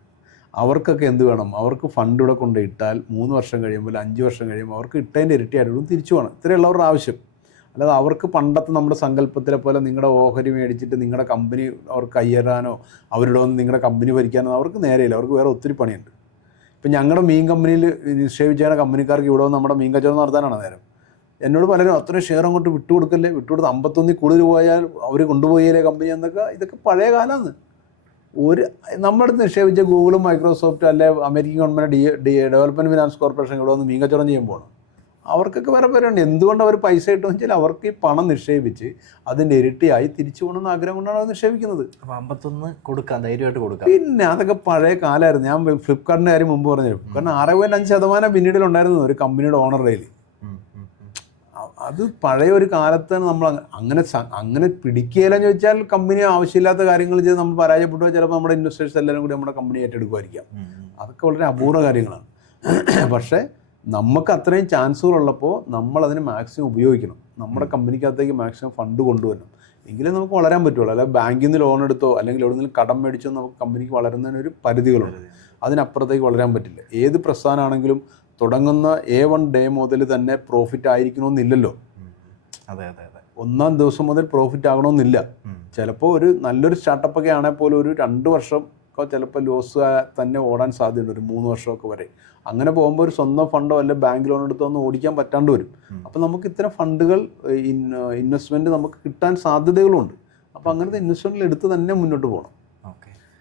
അവർക്കൊക്കെ എന്ത് വേണം? അവർക്ക് ഫണ്ട് ഇവിടെ കൊണ്ട് ഇട്ടാൽ 3 വർഷം കഴിയുമ്പോൾ 5 വർഷം കഴിയുമ്പോൾ അവർക്ക് ഇട്ടതിൻ്റെ ഇരട്ടിയായിട്ടും തിരിച്ചു വേണം. ഇത്രയുള്ള അവരുടെ ആവശ്യം. അല്ലാതെ അവർക്ക് പണ്ടത്തെ നമ്മുടെ സങ്കല്പത്തിലെ പോലെ നിങ്ങളുടെ ഓഹരി മേടിച്ചിട്ട് നിങ്ങളുടെ കമ്പനി അവർക്ക് കയ്യേറാനോ അവരുടെ വന്ന് നിങ്ങളുടെ കമ്പനി ഭരിക്കാനോ അവർക്ക് നേരെയില്ല. അവർക്ക് വേറെ ഒത്തിരി പണിയുണ്ട്. ഇപ്പം ഞങ്ങളുടെ മീൻ കമ്പനിയിൽ നിക്ഷേപിച്ച കമ്പനിക്കാർക്ക് ഇവിടെ വന്ന് നമ്മുടെ മീൻ കച്ചവടം നടത്താനാണ് നേരം. എന്നോട് പലരും അത്രയും ഷെയർ അങ്ങോട്ട് വിട്ടുകൊടുക്കല്ലേ, വിട്ടുകൊടുത്ത് 51 കൂടുതൽ പോയാൽ അവർ കൊണ്ടുപോയാലേ കമ്പനി എന്നൊക്കെ. ഇതൊക്കെ പഴയ കാലമാണ്. നമ്മുടെ അടുത്ത് നിക്ഷേപിച്ച ഗൂഗിളും മൈക്രോസോഫ്റ്റും അല്ലെ American government development finance corporation ഇവിടെ വന്ന് മീൻ കച്ചവടം ചെയ്യുമ്പോൾ അവർക്കൊക്കെ വേറെ പേരുണ്ട്. എന്തുകൊണ്ട് അവർ പൈസ ഇട്ടെന്ന് വെച്ചാൽ അവർക്ക് ഈ പണം നിക്ഷേപിച്ച് അതിൻ്റെ ഇരട്ടിയായി തിരിച്ചു പോകണമെന്ന് ആഗ്രഹം കൊണ്ടാണ് അവർ നിക്ഷേപിക്കുന്നത്. അപ്പോൾ 51 കൊടുക്കാം, ധൈര്യമായിട്ട് കൊടുക്കാം. പിന്നെ അതൊക്കെ പഴയ കാലമായിരുന്നു. ഞാൻ ഫ്ലിപ്കാർട്ടിൻ്റെ കാര്യം മുമ്പ് പറഞ്ഞു. കാരണം 6.5% പിന്നീടിലുണ്ടായിരുന്നു ഒരു കമ്പനിയുടെ ഓണർ ഡേയിൽ. അത് പഴയ ഒരു കാലത്താണ്. നമ്മൾ അങ്ങനെ പിടിക്കുകയില്ലെന്ന് ചോദിച്ചാൽ കമ്പനി ആവശ്യമില്ലാത്ത കാര്യങ്ങൾ ചെയ്ത് നമ്മൾ പരാജയപ്പെട്ടു. ചിലപ്പോൾ നമ്മുടെ ഇൻവെസ്റ്റേഴ്സ് എല്ലാവരും കൂടി നമ്മുടെ കമ്പനി ഏറ്റെടുക്കുമായിരിക്കാം. അതൊക്കെ വളരെ അപൂർവ കാര്യങ്ങളാണ്. പക്ഷേ നമുക്ക് അത്രയും ചാൻസുകളുള്ളപ്പോൾ നമ്മളതിന് മാക്സിമം ഉപയോഗിക്കണം. നമ്മുടെ കമ്പനിക്കകത്തേക്ക് മാക്സിമം ഫണ്ട് കൊണ്ടുവരണം. എങ്കിലേ നമുക്ക് വളരാൻ പറ്റുള്ളൂ. അല്ലെങ്കിൽ ബാങ്കിൽ നിന്ന് ലോൺ എടുത്തോ അല്ലെങ്കിൽ എവിടെ നിന്നും കടം മേടിച്ചോ നമുക്ക് കമ്പനിക്ക് വളരുന്നതിനൊരു പരിധികളുണ്ട്. അതിനപ്പുറത്തേക്ക് വളരാൻ പറ്റില്ല. ഏത് പ്രസ്ഥാനമാണെങ്കിലും തുടങ്ങുന്ന A1 ഡേ മുതൽ തന്നെ പ്രോഫിറ്റ് ആയിരിക്കണമെന്നില്ലല്ലോ. അതെ അതെ അതെ, 1-ാം ദിവസം മുതൽ പ്രോഫിറ്റ് ആകണമെന്നില്ല. ചിലപ്പോൾ ഒരു നല്ലൊരു സ്റ്റാർട്ടപ്പൊക്കെ ആണെങ്കിൽ പോലും ഒരു 2 വർഷം ചിലപ്പോൾ ലോസ് തന്നെ ഓടാൻ സാധ്യതയുണ്ട്, ഒരു 3 വർഷമൊക്കെ വരെ. അങ്ങനെ പോകുമ്പോൾ ഒരു സ്വന്തം ഫണ്ടോ അല്ലെ ബാങ്ക് ലോൺ എടുത്തോ ഒന്നും ഓടിക്കാൻ പറ്റാണ്ട് വരും. അപ്പോൾ നമുക്ക് ഇത്തരം ഫണ്ടുകൾ ഇൻവെസ്റ്റ്മെൻറ്റ് നമുക്ക് കിട്ടാൻ സാധ്യതകളുണ്ട്. അപ്പോൾ അങ്ങനത്തെ ഇൻവെസ്റ്റ്മെൻറ്റിൽ എടുത്ത് തന്നെ മുന്നോട്ട് പോകണം.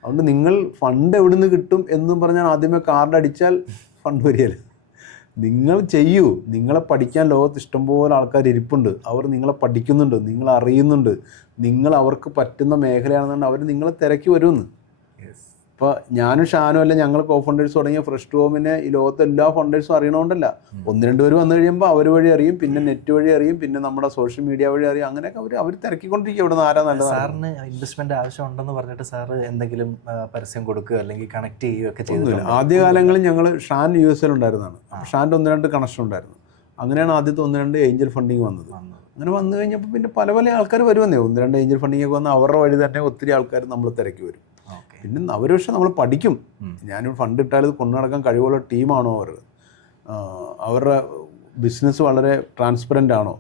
അതുകൊണ്ട് നിങ്ങൾ ഫണ്ട് എവിടെ നിന്ന് കിട്ടും എന്നും പറഞ്ഞാൽ ആദ്യമേ കാർഡ് അടിച്ചാൽ ഫണ്ട് വരികയില്ല. നിങ്ങൾ ചെയ്യൂ. നിങ്ങളെ പഠിക്കാൻ ലോകത്ത് ഇഷ്ടംപോലെ ആൾക്കാർ ഇരിപ്പുണ്ട്. അവർ നിങ്ങളെ പഠിക്കുന്നുണ്ട്, നിങ്ങളെ അറിയുന്നുണ്ട്. നിങ്ങൾ അവർക്ക് പറ്റുന്ന മേഖലയാണെന്നുണ്ടെങ്കിൽ അവർ നിങ്ങളെ തിരക്കി വരുമെന്ന്. ഇപ്പോൾ ഞാനും ഷാനും അല്ല ഞങ്ങൾ കോ ഫണ്ടേഴ്സ് തുടങ്ങിയ ഫ്രഷ് ടു ഹോമിനെ ഈ ലോകത്തെ എല്ലാ ഫണ്ടേഴ്സും അറിയണോണ്ടല്ല. 1-2 പേര് വന്നു കഴിയുമ്പോൾ അവർ വഴി അറിയും, പിന്നെ നെറ്റ് വഴി അറിയും, പിന്നെ നമ്മുടെ സോഷ്യൽ മീഡിയ വഴി അറിയും. അങ്ങനെയൊക്കെ അവർ തിരക്കിക്കൊണ്ടിരിക്കും ഇവിടെ നിന്ന് ആരാ നല്ലത്. സാറിന് ഇൻവെസ്റ്റ്മെന്റ് ആവശ്യമുണ്ടെന്ന് പറഞ്ഞിട്ട് സാറ് എന്തെങ്കിലും പരസ്യം കൊടുക്കുകയോ അല്ലെങ്കിൽ കണക്ട് ചെയ്യുകയോ ഒക്കെ ചെയ്തിട്ടില്ല? ആദ്യകാലങ്ങളിൽ ഞങ്ങൾ ഷാൻ US ഉണ്ടായിരുന്നതാണ്. അപ്പോൾ ഷാൻ്റെ 1-2 കണക്ഷൻ ഉണ്ടായിരുന്നു. അങ്ങനെയാണ് ആദ്യത്തെ 1-2 ഏഞ്ചൽ ഫണ്ടിങ് വന്നത്. അങ്ങനെ വന്നു കഴിഞ്ഞപ്പോൾ പിന്നെ പല ആൾക്കാർ വരുമെന്നേ. 1-2 ഏഞ്ചൽ ഫണ്ടിങ് ഒക്കെ വന്ന് അവരുടെ വഴി തന്നെ ഒത്തിരി ആൾക്കാർ നമ്മൾ തിരക്കി വരും. പിന്നെ അവർ പക്ഷേ നമ്മൾ പഠിക്കും. ഞാനൊരു ഫണ്ട് ഇട്ടാൽ ഇത് കൊണ്ടു നടക്കാൻ കഴിവുള്ള ടീമാണോ അവരുടെ ബിസിനസ് വളരെ ട്രാൻസ്പെറൻ്റ് ആണോ,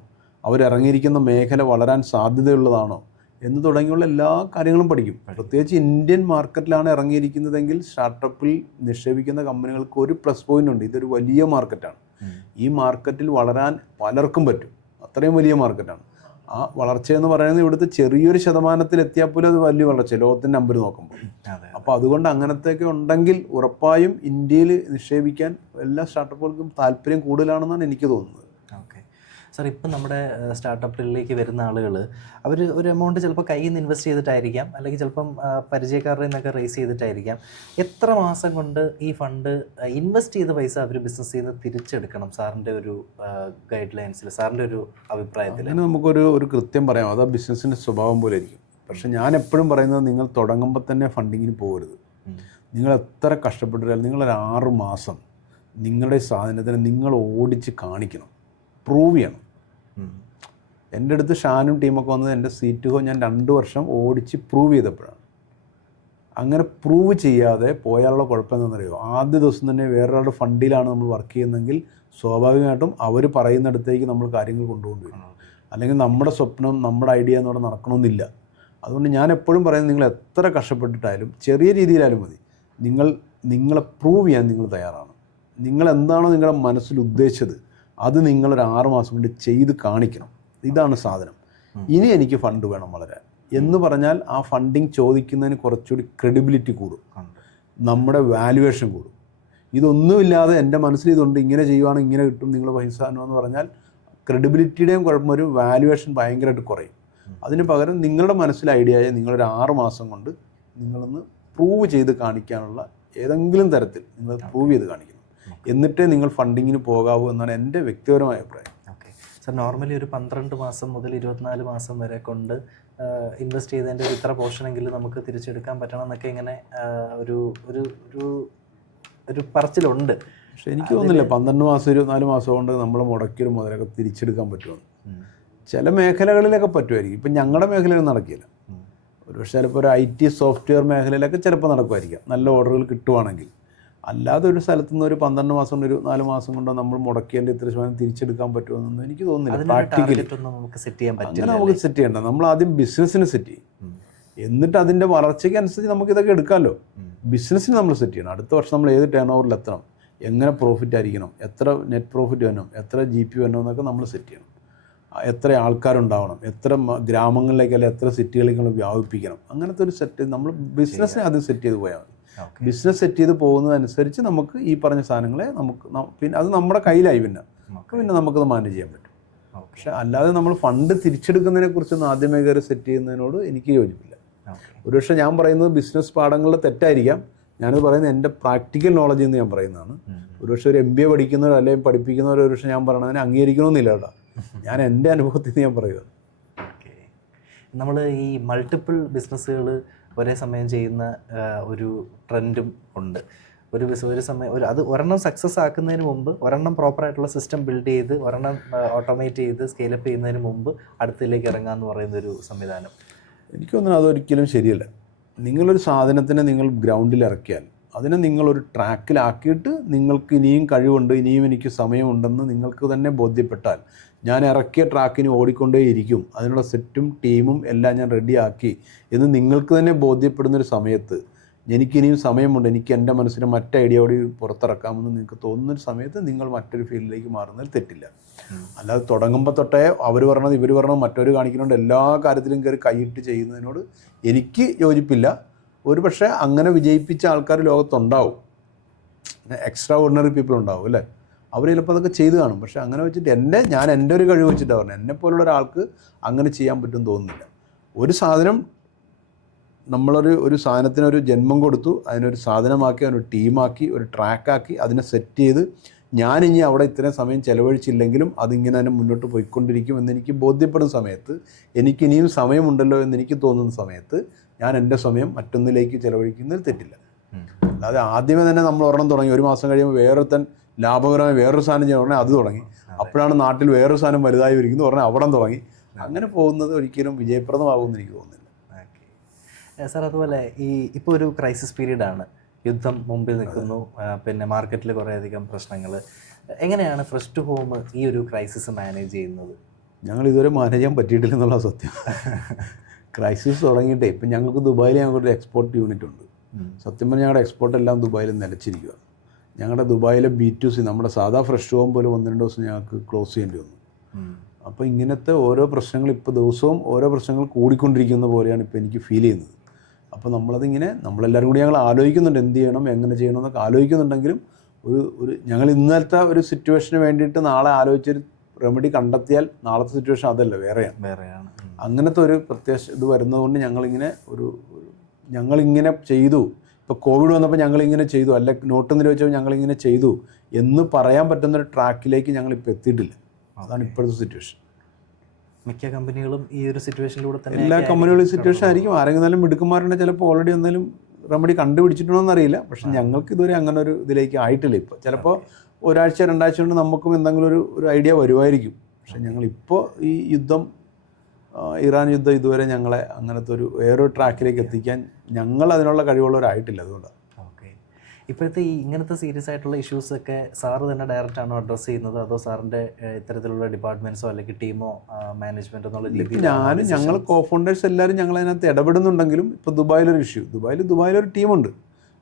അവരിറങ്ങിയിരിക്കുന്ന മേഖല വളരാൻ സാധ്യതയുള്ളതാണോ എന്ന് തുടങ്ങിയുള്ള എല്ലാ കാര്യങ്ങളും പഠിക്കും. പ്രത്യേകിച്ച് ഇന്ത്യൻ മാർക്കറ്റിലാണ് ഇറങ്ങിയിരിക്കുന്നതെങ്കിൽ സ്റ്റാർട്ടപ്പിൽ നിക്ഷേപിക്കുന്ന കമ്പനികൾക്ക് ഒരു പ്ലസ് പോയിൻ്റ് ഉണ്ട്. ഇതൊരു വലിയ മാർക്കറ്റാണ്. ഈ മാർക്കറ്റിൽ വളരാൻ പലർക്കും പറ്റും. അത്രയും വലിയ മാർക്കറ്റാണ്. ആ വളർച്ചയെന്ന് പറയുന്നത് ഇവിടുത്തെ ചെറിയൊരു ശതമാനത്തിൽ എത്തിയാൽ പോലും അത് വലിയ വളർച്ച ലോകത്തിൻ്റെ നമ്പർ നോക്കുമ്പോൾ. അപ്പോൾ അതുകൊണ്ട് അങ്ങനത്തെയൊക്കെ ഉണ്ടെങ്കിൽ ഉറപ്പായും ഇന്ത്യയിൽ നിക്ഷേപിക്കാൻ എല്ലാ സ്റ്റാർട്ടപ്പുകൾക്കും താല്പര്യം കൂടുതലാണെന്നാണ് എനിക്ക് തോന്നുന്നത്. ഓക്കെ സാർ, ഇപ്പം നമ്മുടെ സ്റ്റാർട്ടപ്പിലേക്ക് വരുന്ന ആളുകൾ അവർ ഒരു എമൗണ്ട് ചിലപ്പോൾ കയ്യിൽ നിന്ന് ഇൻവെസ്റ്റ് ചെയ്തിട്ടായിരിക്കാം, അല്ലെങ്കിൽ ചിലപ്പം പരിചയക്കാരുടെ നിന്നൊക്കെ റേസ് ചെയ്തിട്ടായിരിക്കാം. എത്ര മാസം കൊണ്ട് ഈ ഫണ്ട് ഇൻവെസ്റ്റ് ചെയ്ത പൈസ അവർ ബിസിനസ്സിൽ നിന്ന് തിരിച്ചെടുക്കണം സാറിൻ്റെ ഒരു ഗൈഡ് ലൈൻസിൽ, സാറിൻ്റെ ഒരു അഭിപ്രായത്തിൽ? അങ്ങനെ നമുക്കൊരു കൃത്യം പറയാം. അത് ആ ബിസിനസ്സിൻ്റെ സ്വഭാവം പോലെ ആയിരിക്കും. പക്ഷെ ഞാൻ എപ്പോഴും പറയുന്നത് നിങ്ങൾ തുടങ്ങുമ്പോൾ തന്നെ ഫണ്ടിങ്ങിന് പോകരുത്. നിങ്ങൾ എത്ര കഷ്ടപ്പെട്ടിട്ടാലും നിങ്ങളൊരു 6 മാസം നിങ്ങളുടെ സാധനത്തിന് നിങ്ങൾ ഓടിച്ച് കാണിക്കണം, പ്രൂവ് ചെയ്യണം. എൻ്റെ അടുത്ത് ഷാനും ടീമൊക്കെ വന്നത് എൻ്റെ സീറ്റുകോ ഞാൻ 2 വർഷം ഓടിച്ച് പ്രൂവ് ചെയ്തപ്പോഴാണ്. അങ്ങനെ പ്രൂവ് ചെയ്യാതെ പോയാലുള്ള കുഴപ്പം എന്താണെന്നറിയോ? ആദ്യ ദിവസം തന്നെ വേറൊരാളുടെ ഫണ്ടിലാണ് നമ്മൾ വർക്ക് ചെയ്യുന്നതെങ്കിൽ സ്വാഭാവികമായിട്ടും അവർ പറയുന്നിടത്തേക്ക് നമ്മൾ കാര്യങ്ങൾ കൊണ്ടുകൊണ്ടുവരും. അല്ലെങ്കിൽ നമ്മുടെ സ്വപ്നം നമ്മുടെ ഐഡിയ എന്നോട് നടക്കണമെന്നില്ല. അതുകൊണ്ട് ഞാൻ എപ്പോഴും പറയുന്നത് നിങ്ങൾ എത്ര കഷ്ടപ്പെട്ടിട്ടായാലും ചെറിയ രീതിയിലായാലും മതി, നിങ്ങളെ പ്രൂവ് ചെയ്യാൻ നിങ്ങൾ തയ്യാറാണ്. നിങ്ങൾ എന്താണോ നിങ്ങളുടെ മനസ്സിൽ ഉദ്ദേശിച്ചത് അത് നിങ്ങളൊരു 6 മാസം കൊണ്ട് ചെയ്ത് കാണിക്കണം. ഇതാണ് സാധനം. ഇനി എനിക്ക് ഫണ്ട് വേണം വളരാൻ എന്ന് പറഞ്ഞാൽ ആ ഫണ്ടിങ് ചോദിക്കുന്നതിന് കുറച്ചുകൂടി ക്രെഡിബിലിറ്റി കൂടും, നമ്മുടെ വാല്യുവേഷൻ കൂടും. ഇതൊന്നുമില്ലാതെ എൻ്റെ മനസ്സിൽ ഇതുണ്ട്, ഇങ്ങനെ ചെയ്യുവാണ് ഇങ്ങനെ കിട്ടും നിങ്ങൾ പൈസ എന്ന് പറഞ്ഞാൽ ക്രെഡിബിലിറ്റിയുടെയും കുഴപ്പം വരും, വാല്യുവേഷൻ ഭയങ്കരമായിട്ട് കുറയും. അതിന് പകരം നിങ്ങളുടെ മനസ്സിൽ ഐഡിയയെ നിങ്ങളൊരു 6 മാസം കൊണ്ട് നിങ്ങളൊന്ന് പ്രൂവ് ചെയ്ത് കാണിക്കാനുള്ള ഏതെങ്കിലും തരത്തിൽ നിങ്ങൾ പ്രൂവ് ചെയ്ത് കാണിക്കണം. എന്നിട്ടേ നിങ്ങൾ ഫണ്ടിങ്ങിന് പോകാവൂ എന്നാണ് എൻ്റെ വ്യക്തിപരമായ അഭിപ്രായം. ഓക്കെ സാർ, നോർമലി ഒരു 12 മാസം മുതൽ 24 മാസം വരെ കൊണ്ട് ഇൻവെസ്റ്റ് ചെയ്തതിൻ്റെ ഒരു ഇത്ര പോർഷനെങ്കിലും നമുക്ക് തിരിച്ചെടുക്കാൻ പറ്റണം എന്നൊക്കെ ഇങ്ങനെ ഒരു ഒരു ഒരു പറച്ചിലുണ്ട്. പക്ഷെ എനിക്ക് തോന്നുന്നില്ല 12 മാസം 24 മാസം കൊണ്ട് നമ്മൾ മുടക്കിയൊരു മുതലൊക്കെ തിരിച്ചെടുക്കാൻ പറ്റുമെന്ന്. ചില മേഖലകളിലൊക്കെ പറ്റുമായിരിക്കും. ഇപ്പം ഞങ്ങളുടെ മേഖലയിൽ നടക്കില്ല. ഒരു പക്ഷേ ചിലപ്പോൾ ഒരു IT സോഫ്റ്റ്വെയർ മേഖലയിലൊക്കെ ചിലപ്പോൾ നടക്കുമായിരിക്കാം, നല്ല ഓർഡറുകൾ കിട്ടുവാണെങ്കിൽ. അല്ലാതെ ഒരു സ്ഥലത്തു നിന്ന് ഒരു 12 മാസം കൊണ്ട് 24 മാസം കൊണ്ടോ നമ്മൾ മുടക്കിയതിൻ്റെ ഇത്ര ശതമാനം തിരിച്ചെടുക്കാൻ പറ്റുമെന്നൊന്നും എനിക്ക് തോന്നുന്നില്ല. പ്രാക്ടിക്കലി നമുക്ക് സെറ്റ് ചെയ്യാൻ അങ്ങനെ പറ്റില്ല. നമുക്ക് സെറ്റ് ചെയ്യണ്ട. നമ്മൾ ആദ്യം ബിസിനസ്സിന് സെറ്റ് ചെയ്യും, എന്നിട്ട് അതിൻ്റെ വളർച്ചയ്ക്ക് അനുസരിച്ച് നമുക്കിതൊക്കെ എടുക്കാമല്ലോ. ബിസിനസ്സിന് നമ്മൾ സെറ്റ് ചെയ്യണം. അടുത്ത വർഷം നമ്മൾ ഏത് ടേൺ ഓവറിൽ എത്തണം, എങ്ങനെ പ്രോഫിറ്റ് ആയിരിക്കണം, എത്ര നെറ്റ് പ്രോഫിറ്റ് വരണം, എത്ര GP വരണം എന്നൊക്കെ നമ്മൾ സെറ്റ് ചെയ്യണം. എത്ര ആൾക്കാരുണ്ടാവണം, എത്ര ഗ്രാമങ്ങളിലേക്ക് അല്ലെങ്കിൽ എത്ര സിറ്റികളിലേക്ക് നമ്മൾ വ്യാപിപ്പിക്കണം, അങ്ങനത്തെ ഒരു സെറ്റ് നമ്മൾ ബിസിനസ്സിനെ ആദ്യം സെറ്റ് ചെയ്ത് പോയാൽ മതി. ബിസിനസ് സെറ്റ് ചെയ്ത് പോകുന്നതനുസരിച്ച് നമുക്ക് ഈ പറഞ്ഞ സാധനങ്ങളെ നമുക്ക് പിന്നെ അത് നമ്മുടെ കയ്യിലായി പിന്നെ നമുക്കത് മാനേജ് ചെയ്യാൻ പറ്റും. പക്ഷെ അല്ലാതെ നമ്മൾ ഫണ്ട് തിരിച്ചെടുക്കുന്നതിനെ കുറിച്ചൊന്നും ആദ്യമേ കയറി സെറ്റ് ചെയ്യുന്നതിനോട് എനിക്ക് യോജിപ്പില്ല. ഒരുപക്ഷെ ഞാൻ പറയുന്നത് ബിസിനസ് പാഠങ്ങളിൽ തെറ്റായിരിക്കാം, ഞാനത് പറയുന്നത് എൻ്റെ പ്രാക്ടിക്കൽ നോളജിൽ നിന്ന് ഞാൻ പറയുന്നതാണ്. ഒരുപക്ഷെ ഒരു MBA പഠിക്കുന്നവരോ അല്ലെങ്കിൽ പഠിപ്പിക്കുന്നവരോ ഒരുപക്ഷെ ഞാൻ പറയണതിനെ അംഗീകരിക്കണമെന്നില്ല കേട്ടോ. ഞാൻ എൻ്റെ അനുഭവത്തിൽ നിന്ന് ഞാൻ പറയുക. നമ്മൾ ഈ മൾട്ടിപ്പിൾ ബിസിനസ്സുകൾ ഒരേ സമയം ചെയ്യുന്ന ഒരു ട്രെൻഡും ഉണ്ട്. ഒരു സമയം അത് ഒരെണ്ണം സക്സസ് ആക്കുന്നതിന് മുമ്പ്, ഒരെണ്ണം പ്രോപ്പറായിട്ടുള്ള സിസ്റ്റം ബിൽഡ് ചെയ്ത്, ഒരെണ്ണം ഓട്ടോമേറ്റ് ചെയ്ത് സ്കെയിലപ്പ് ചെയ്യുന്നതിന് മുമ്പ് അടുത്തിലേക്ക് ഇറങ്ങാമെന്ന് പറയുന്നൊരു സംവിധാനം എനിക്ക് തോന്നുന്നു അതൊരിക്കലും ശരിയല്ല. നിങ്ങളൊരു സാധനത്തിനെ നിങ്ങൾ ഗ്രൗണ്ടിൽ ഇറക്കിയാൽ അതിനെ നിങ്ങളൊരു ട്രാക്കിലാക്കിയിട്ട് നിങ്ങൾക്ക് ഇനിയും കഴിവുണ്ട്, ഇനിയും എനിക്ക് സമയമുണ്ടെന്ന് നിങ്ങൾക്ക് തന്നെ ബോധ്യപ്പെട്ടാൽ ഞാൻ ഇറക്കിയ ട്രാക്കിന് ഓടിക്കൊണ്ടേയിരിക്കും, അതിനുള്ള സെറ്റും ടീമും എല്ലാം ഞാൻ റെഡിയാക്കി എന്ന് നിങ്ങൾക്ക് തന്നെ ബോധ്യപ്പെടുന്നൊരു സമയത്ത്, എനിക്കിനിയും സമയമുണ്ട്, എനിക്ക് എൻ്റെ മനസ്സിനെ മറ്റ് ഐഡിയയോട് പുറത്തിറക്കാമെന്ന് നിങ്ങൾക്ക് തോന്നുന്നൊരു സമയത്ത് നിങ്ങൾ മറ്റൊരു ഫീൽഡിലേക്ക് മാറുന്നതിൽ തെറ്റില്ല. അല്ലാതെ തുടങ്ങുമ്പോൾ തൊട്ടേ അവർ പറഞ്ഞത് ഇവർ പറഞ്ഞത് മറ്റൊരു കാണിക്കുന്നതുകൊണ്ട് എല്ലാ കാര്യത്തിലും കയറി കൈയിട്ട് ചെയ്യുന്നതിനോട് എനിക്ക് യോജിപ്പില്ല. ഒരു പക്ഷേ അങ്ങനെ വിജയിപ്പിച്ച ആൾക്കാർ ലോകത്തുണ്ടാവും, എക്സ്ട്രാ ഓർഡിനറി പീപ്പിൾ ഉണ്ടാവും അല്ലേ, അവർ ചിലപ്പോൾ അതൊക്കെ ചെയ്ത് കാണും. പക്ഷേ അങ്ങനെ വെച്ചിട്ട് ഞാൻ എൻ്റെ ഒരു കഴിവ് വെച്ചിട്ടാണ് പറഞ്ഞത്, എന്നെപ്പോലുള്ള ഒരാൾക്ക് അങ്ങനെ ചെയ്യാൻ പറ്റുമെന്ന് തോന്നുന്നില്ല. ഒരു സാധനം ഒരു സാധനത്തിനൊരു ജന്മം കൊടുത്തു, അതിനൊരു സാധനമാക്കി, അതിനൊരു ടീമാക്കി, ഒരു ട്രാക്കാക്കി, അതിനെ സെറ്റ് ചെയ്ത് ഞാനിനി അവിടെ ഇത്രയും സമയം ചിലവഴിച്ചില്ലെങ്കിലും അതിങ്ങനെ തന്നെ മുന്നോട്ട് പോയിക്കൊണ്ടിരിക്കും എന്നെനിക്ക് ബോധ്യപ്പെടുന്ന സമയത്ത്, എനിക്കിനിയും സമയമുണ്ടല്ലോ എന്നെനിക്ക് തോന്നുന്ന സമയത്ത് ഞാൻ എൻ്റെ സമയം മറ്റൊന്നിലേക്ക് ചിലവഴിക്കുന്നതിൽ തെറ്റില്ല. അല്ലാതെ ആദ്യമേ തന്നെ നമ്മൾ ഒരെണ്ണം തുടങ്ങി, ഒരു മാസം കഴിയുമ്പോൾ വേറൊരുത്തൻ ലാഭകരമായി വേറൊരു സാധനം ചെയ്യാൻ പറഞ്ഞാൽ അത് തുടങ്ങി, അപ്പോഴാണ് നാട്ടിൽ വേറൊരു സാധനം വലുതായി വരിക്കുന്നത് പറഞ്ഞാൽ അവിടെ തുടങ്ങി, അങ്ങനെ പോകുന്നത് ഒരിക്കലും വിജയപ്രദമാകുമെന്ന് എനിക്ക് തോന്നുന്നില്ല. സാർ, അതുപോലെ ഇപ്പോൾ ഒരു ക്രൈസിസ് പീരീഡാണ്, യുദ്ധം മുമ്പിൽ നിൽക്കുന്നു, പിന്നെ മാർക്കറ്റിൽ കുറേയധികം പ്രശ്നങ്ങൾ. എങ്ങനെയാണ് ഫസ്റ്റ് ഹോം ഈ ഒരു ക്രൈസിസ് മാനേജ് ചെയ്യുന്നത്? ഞങ്ങൾ ഇതുവരെ മാനേജ് ചെയ്യാൻ പറ്റിയിട്ടില്ല എന്നുള്ള സത്യം. ക്രൈസിസ് തുടങ്ങിയിട്ടേ ഇപ്പം ഞങ്ങൾക്ക് ദുബായിൽ ഞങ്ങൾക്കൊരു എക്സ്പോർട്ട് യൂണിറ്റ് ഉണ്ട്. സത്യം പറഞ്ഞാൽ ഞങ്ങളുടെ എക്സ്പോർട്ട് എല്ലാം ദുബായിൽ നിലച്ചിരിക്കുക. ഞങ്ങളുടെ ദുബായിലെ B2C നമ്മുടെ സാധാ ഫ്രഷ് ഹോം പോലും 1-2 ദിവസം ഞങ്ങൾക്ക് ക്ലോസ് ചെയ്യേണ്ടി വന്നു. അപ്പോൾ ഇങ്ങനത്തെ ഓരോ പ്രശ്നങ്ങൾ ഇപ്പോൾ ദിവസവും ഓരോ പ്രശ്നങ്ങൾ കൂടിക്കൊണ്ടിരിക്കുന്ന പോലെയാണ് ഇപ്പോൾ എനിക്ക് ഫീൽ ചെയ്യുന്നത്. അപ്പോൾ നമ്മളെല്ലാവരും കൂടി ഞങ്ങൾ ആലോചിക്കുന്നുണ്ട് എന്ത് ചെയ്യണം, എങ്ങനെ ചെയ്യണം എന്നൊക്കെ ആലോചിക്കുന്നുണ്ടെങ്കിലും ഞങ്ങൾ ഇന്നലത്തെ ഒരു സിറ്റുവേഷന് വേണ്ടിയിട്ട് നാളെ ആലോചിച്ചൊരു റെമഡി കണ്ടെത്തിയാൽ നാളത്തെ സിറ്റുവേഷൻ അതല്ല, വേറെയാണ്. അങ്ങനത്തെ ഒരു ഇത് വരുന്നതുകൊണ്ട് ഞങ്ങളിങ്ങനെ ചെയ്തു. ഇപ്പോൾ കോവിഡ് വന്നപ്പോൾ ഞങ്ങളിങ്ങനെ ചെയ്തു, അല്ല നോട്ട് നിരോധിച്ചപ്പോൾ ഞങ്ങളിങ്ങനെ ചെയ്തു എന്ന് പറയാൻ പറ്റുന്നൊരു ട്രാക്കിലേക്ക് ഞങ്ങളിപ്പോൾ എത്തിയിട്ടില്ല. അതാണ് ഇപ്പോഴത്തെ സിറ്റുവേഷൻ. മിക്ക കമ്പനികളും ഈ ഒരു സിറ്റുവേഷനിലൂടെ തന്നെ, എല്ലാ കമ്പനികളും സിറ്റുവേഷൻ ആയിരിക്കും. ആരെങ്കിലും മിടുക്കന്മാരുണ്ട്, ചിലപ്പോൾ ഓൾറെഡി എന്തെങ്കിലും റെമഡി കണ്ടുപിടിച്ചിട്ടുണ്ടോയെന്ന് അറിയില്ല. പക്ഷെ ഞങ്ങൾക്ക് ഇതുവരെ അങ്ങനെ ഒരു ഇതിലേക്ക് ആയിട്ടില്ല. ഇപ്പോൾ ചിലപ്പോൾ 1-2 ആഴ്ച കൊണ്ട് നമുക്കും എന്തെങ്കിലും ഒരു ഐഡിയ വരുമായിരിക്കും. പക്ഷെ ഞങ്ങളിപ്പോൾ ഈ ഇറാൻ യുദ്ധം ഇതുവരെ ഞങ്ങളെ അങ്ങനത്തെ വേറൊരു ട്രാക്കിലേക്ക് എത്തിക്കാൻ ഞങ്ങൾ അതിനുള്ള കഴിവുള്ളവരായിട്ടില്ല. അതുകൊണ്ടാണ്. ഓക്കെ. ഇപ്പോഴത്തെ ഇങ്ങനത്തെ സീരിയസ് ആയിട്ടുള്ള ഇഷ്യൂസൊക്കെ സാറ് തന്നെ ഡയറക്റ്റ് ആണോ അഡ്രസ്സ് ചെയ്യുന്നത്, അതോ സാറിൻ്റെ ഇത്തരത്തിലുള്ള ഡിപ്പാർട്ട്മെൻറ്റ്സോ അല്ലെങ്കിൽ ടീമോ മാനേജ്മെൻറ്റോ എന്നുള്ള രീതിയിൽ? ഞങ്ങൾ കോഫൗണ്ടേഴ്സ് എല്ലാവരും ഞങ്ങളതിനകത്ത് ഇടപെടുന്നുണ്ടെങ്കിലും ഇപ്പോൾ ദുബായിലൊരു ടീമുണ്ട്.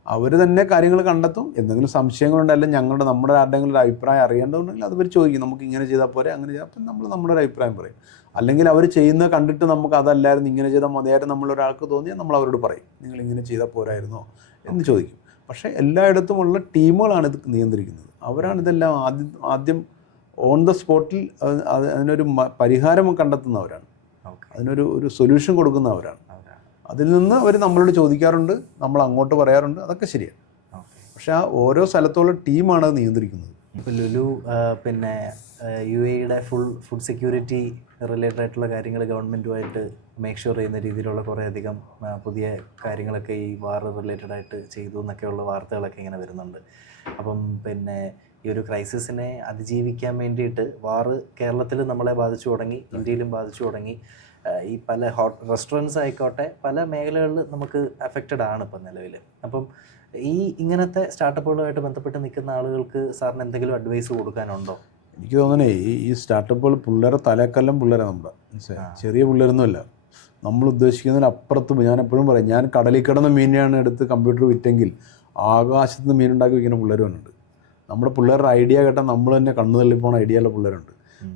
അവർ തന്നെ കാര്യങ്ങൾ കണ്ടെത്തും. എന്തെങ്കിലും സംശയങ്ങളുണ്ടെങ്കിൽ നമ്മുടെ ആരുടെങ്കിലും ഒരു അഭിപ്രായം അറിയേണ്ടതുണ്ടെങ്കിൽ അത് അവർ ചോദിക്കും, നമുക്ക് ഇങ്ങനെ ചെയ്താൽ പോരെ, അങ്ങനെ ചെയ്താൽ. അപ്പം നമ്മൾ നമ്മുടെ ഒരു അഭിപ്രായം പറയും. അല്ലെങ്കിൽ അവർ ചെയ്യുന്നത് കണ്ടിട്ട് നമുക്ക് അതല്ലായിരുന്നു, ഇങ്ങനെ ചെയ്താൽ മതിയായിട്ട് നമ്മളൊരാൾക്ക് തോന്നിയാൽ നമ്മൾ അവരോട് പറയും, നിങ്ങൾ ഇങ്ങനെ ചെയ്താൽ പോരായിരുന്നോ എന്ന് ചോദിക്കും. പക്ഷേ എല്ലായിടത്തുമുള്ള ടീമുകളാണ് ഇത് നിയന്ത്രിക്കുന്നത്. അവരാണിതെല്ലാം ആദ്യം ഓൺ ദ സ്പോട്ടിൽ അതിനൊരു പരിഹാരം കണ്ടെത്തുന്നവരാണ്, അതിനൊരു സൊല്യൂഷൻ കൊടുക്കുന്നവരാണ്. അതിൽ നിന്ന് അവർ നമ്മളോട് ചോദിക്കാറുണ്ട്, നമ്മൾ അങ്ങോട്ട് പറയാറുണ്ട്, അതൊക്കെ ശരിയാണ്. പക്ഷേ ആ ഓരോ സ്ഥലത്തുള്ള ടീമാണ് അത് നിയന്ത്രിക്കുന്നത്. ഇപ്പോൾ ലുലു പിന്നെ UAE ഫുഡ് സെക്യൂരിറ്റി റിലേറ്റഡ് ആയിട്ടുള്ള കാര്യങ്ങൾ ഗവൺമെൻറ്റുമായിട്ട് മേക്ക് ഷുവർ ചെയ്യുന്ന രീതിയിലുള്ള കുറേയധികം പുതിയ കാര്യങ്ങളൊക്കെ ഈ വാർ റിലേറ്റഡ് ആയിട്ട് ചെയ്തു എന്നൊക്കെയുള്ള വാർത്തകളൊക്കെ ഇങ്ങനെ വരുന്നുണ്ട്. അപ്പം പിന്നെ ഈ ഒരു ക്രൈസിസിനെ അതിജീവിക്കാൻ വേണ്ടിയിട്ട് വാറ് കേരളത്തിൽ നമ്മളെ ബാധിച്ചു തുടങ്ങി, ഇന്ത്യയിലും ബാധിച്ചു തുടങ്ങി. ഈ പല റെസ്റ്റോറൻറ്റ്സ് ആയിക്കോട്ടെ പല മേഖലകളിൽ നമുക്ക് അഫക്റ്റഡ് ആണ് ഇപ്പം നിലവിൽ. അപ്പം ഈ ഇങ്ങനത്തെ സ്റ്റാർട്ടപ്പുകളുമായിട്ട് ബന്ധപ്പെട്ട് നിൽക്കുന്ന ആളുകൾക്ക് സാറിന് എന്തെങ്കിലും അഡ്വൈസ് കൊടുക്കാനുണ്ടോ? എനിക്ക് തോന്നണേ ഈ സ്റ്റാർട്ടപ്പുകൾ പിള്ളേരെ തലേക്കെല്ലാം പിള്ളേരെ നമ്മുടെ ചെറിയ പിള്ളേരൊന്നുമല്ല. നമ്മൾ ഉദ്ദേശിക്കുന്നതിന് അപ്പുറത്ത്. ഞാൻ എപ്പോഴും പറയും, ഞാൻ കടലിൽ കിടന്ന മീനെയാണ് എടുത്ത് കമ്പ്യൂട്ടർ വിറ്റെങ്കിൽ ആകാശത്ത് നിന്ന് മീനുണ്ടാക്കി വയ്ക്കുന്ന പിള്ളേർ വന്നിട്ടുണ്ട്. നമ്മുടെ പിള്ളേരുടെ ഐഡിയ കേട്ടാൽ നമ്മൾ തന്നെ കണ്ണു തള്ളിപ്പോണ ഐഡിയയുള്ള പിള്ളേരുണ്ട്.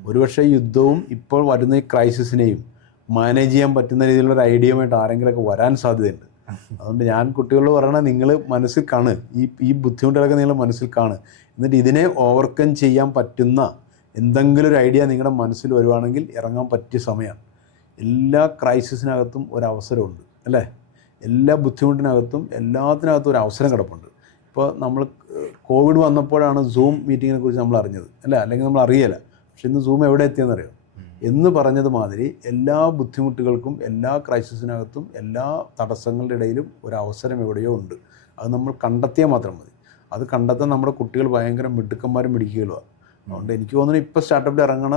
ഒരുപക്ഷെ യുദ്ധവും ഇപ്പോൾ വരുന്ന ഈ ക്രൈസിസിനെയും മാനേജ് ചെയ്യാൻ പറ്റുന്ന രീതിയിലുള്ള ഒരു ഐഡിയയുമായിട്ട് ആരെങ്കിലുമൊക്കെ വരാൻ സാധ്യതയുണ്ട്. അതുകൊണ്ട് ഞാൻ കുട്ടികളോട് പറയണത്, നിങ്ങൾ മനസ്സിൽ കാണ്, ഈ ബുദ്ധിമുട്ടുകളൊക്കെ നിങ്ങൾ മനസ്സിൽ കാണ്. എന്നിട്ട് ഇതിനെ ഓവർകം ചെയ്യാൻ പറ്റുന്ന എന്തെങ്കിലും ഒരു ഐഡിയ നിങ്ങളുടെ മനസ്സിൽ വരുവാണെങ്കിൽ ഇറങ്ങാൻ പറ്റിയ സമയമാണ്. എല്ലാ ക്രൈസിസിനകത്തും ഒരവസരമുണ്ട് അല്ലേ? എല്ലാ ബുദ്ധിമുട്ടിനകത്തും എല്ലാത്തിനകത്തും ഒരു അവസരം കിടപ്പുണ്ട്. ഇപ്പോൾ നമ്മൾ കോവിഡ് വന്നപ്പോഴാണ് സൂം മീറ്റിങ്ങിനെ കുറിച്ച് നമ്മൾ അറിഞ്ഞത് അല്ലേ? അല്ലെങ്കിൽ നമ്മൾ അറിയില്ല. പക്ഷെ ഇന്ന് സൂം എവിടെ എത്തിയെന്നറിയാം. എന്ന് പറഞ്ഞത് മാതിരി എല്ലാ ബുദ്ധിമുട്ടുകൾക്കും എല്ലാ ക്രൈസിസിനകത്തും എല്ലാ തടസ്സങ്ങളുടെ ഇടയിലും ഒരു അവസരം എവിടെയോ ഉണ്ട്. അത് നമ്മൾ കണ്ടെത്തിയാൽ മാത്രം മതി. അത് കണ്ടെത്താൻ നമ്മുടെ കുട്ടികൾ ഭയങ്കര മിടുക്കന്മാരും മിടുക്കികളുമാണ്. അതുകൊണ്ട് എനിക്ക് തോന്നുന്നു ഇപ്പോൾ സ്റ്റാർട്ടപ്പിൽ ഇറങ്ങണ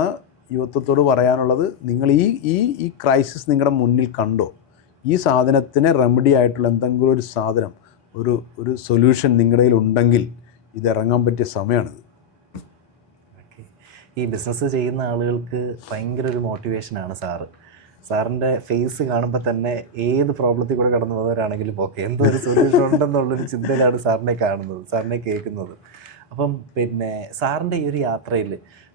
യുവത്വത്തോട് പറയാനുള്ളത്, നിങ്ങൾ ഈ ക്രൈസിസ് നിങ്ങളുടെ മുന്നിൽ കണ്ടോ, ഈ സാധനത്തിന് റെമഡി ആയിട്ടുള്ള എന്തെങ്കിലും ഒരു സാധനം, ഒരു സൊല്യൂഷൻ നിങ്ങളുടെ കയ്യിൽ ഉണ്ടെങ്കിൽ ഇത് ഇറങ്ങാൻ പറ്റിയ സമയമാണിത്. ഈ ബിസിനസ് ചെയ്യുന്ന ആളുകൾക്ക് ഭയങ്കര ഒരു മോട്ടിവേഷനാണ് സാറിൻ്റെ ഫേസ് കാണുമ്പോൾ തന്നെ ഏത് പ്രോബ്ലത്തിൽ കൂടെ കടന്നു പോകുന്നവരാണെങ്കിലും ഓക്കെ, എന്തോ ഒരു സൊല്യൂഷൻ ഉണ്ടെന്നുള്ളൊരു ചിന്തയിലാണ് സാറിനെ കാണുന്നത്, സാറിനെ കേൾക്കുന്നത്. അപ്പം പിന്നെ സാറിൻ്റെ ഈ ഒരു യാത്രയിൽ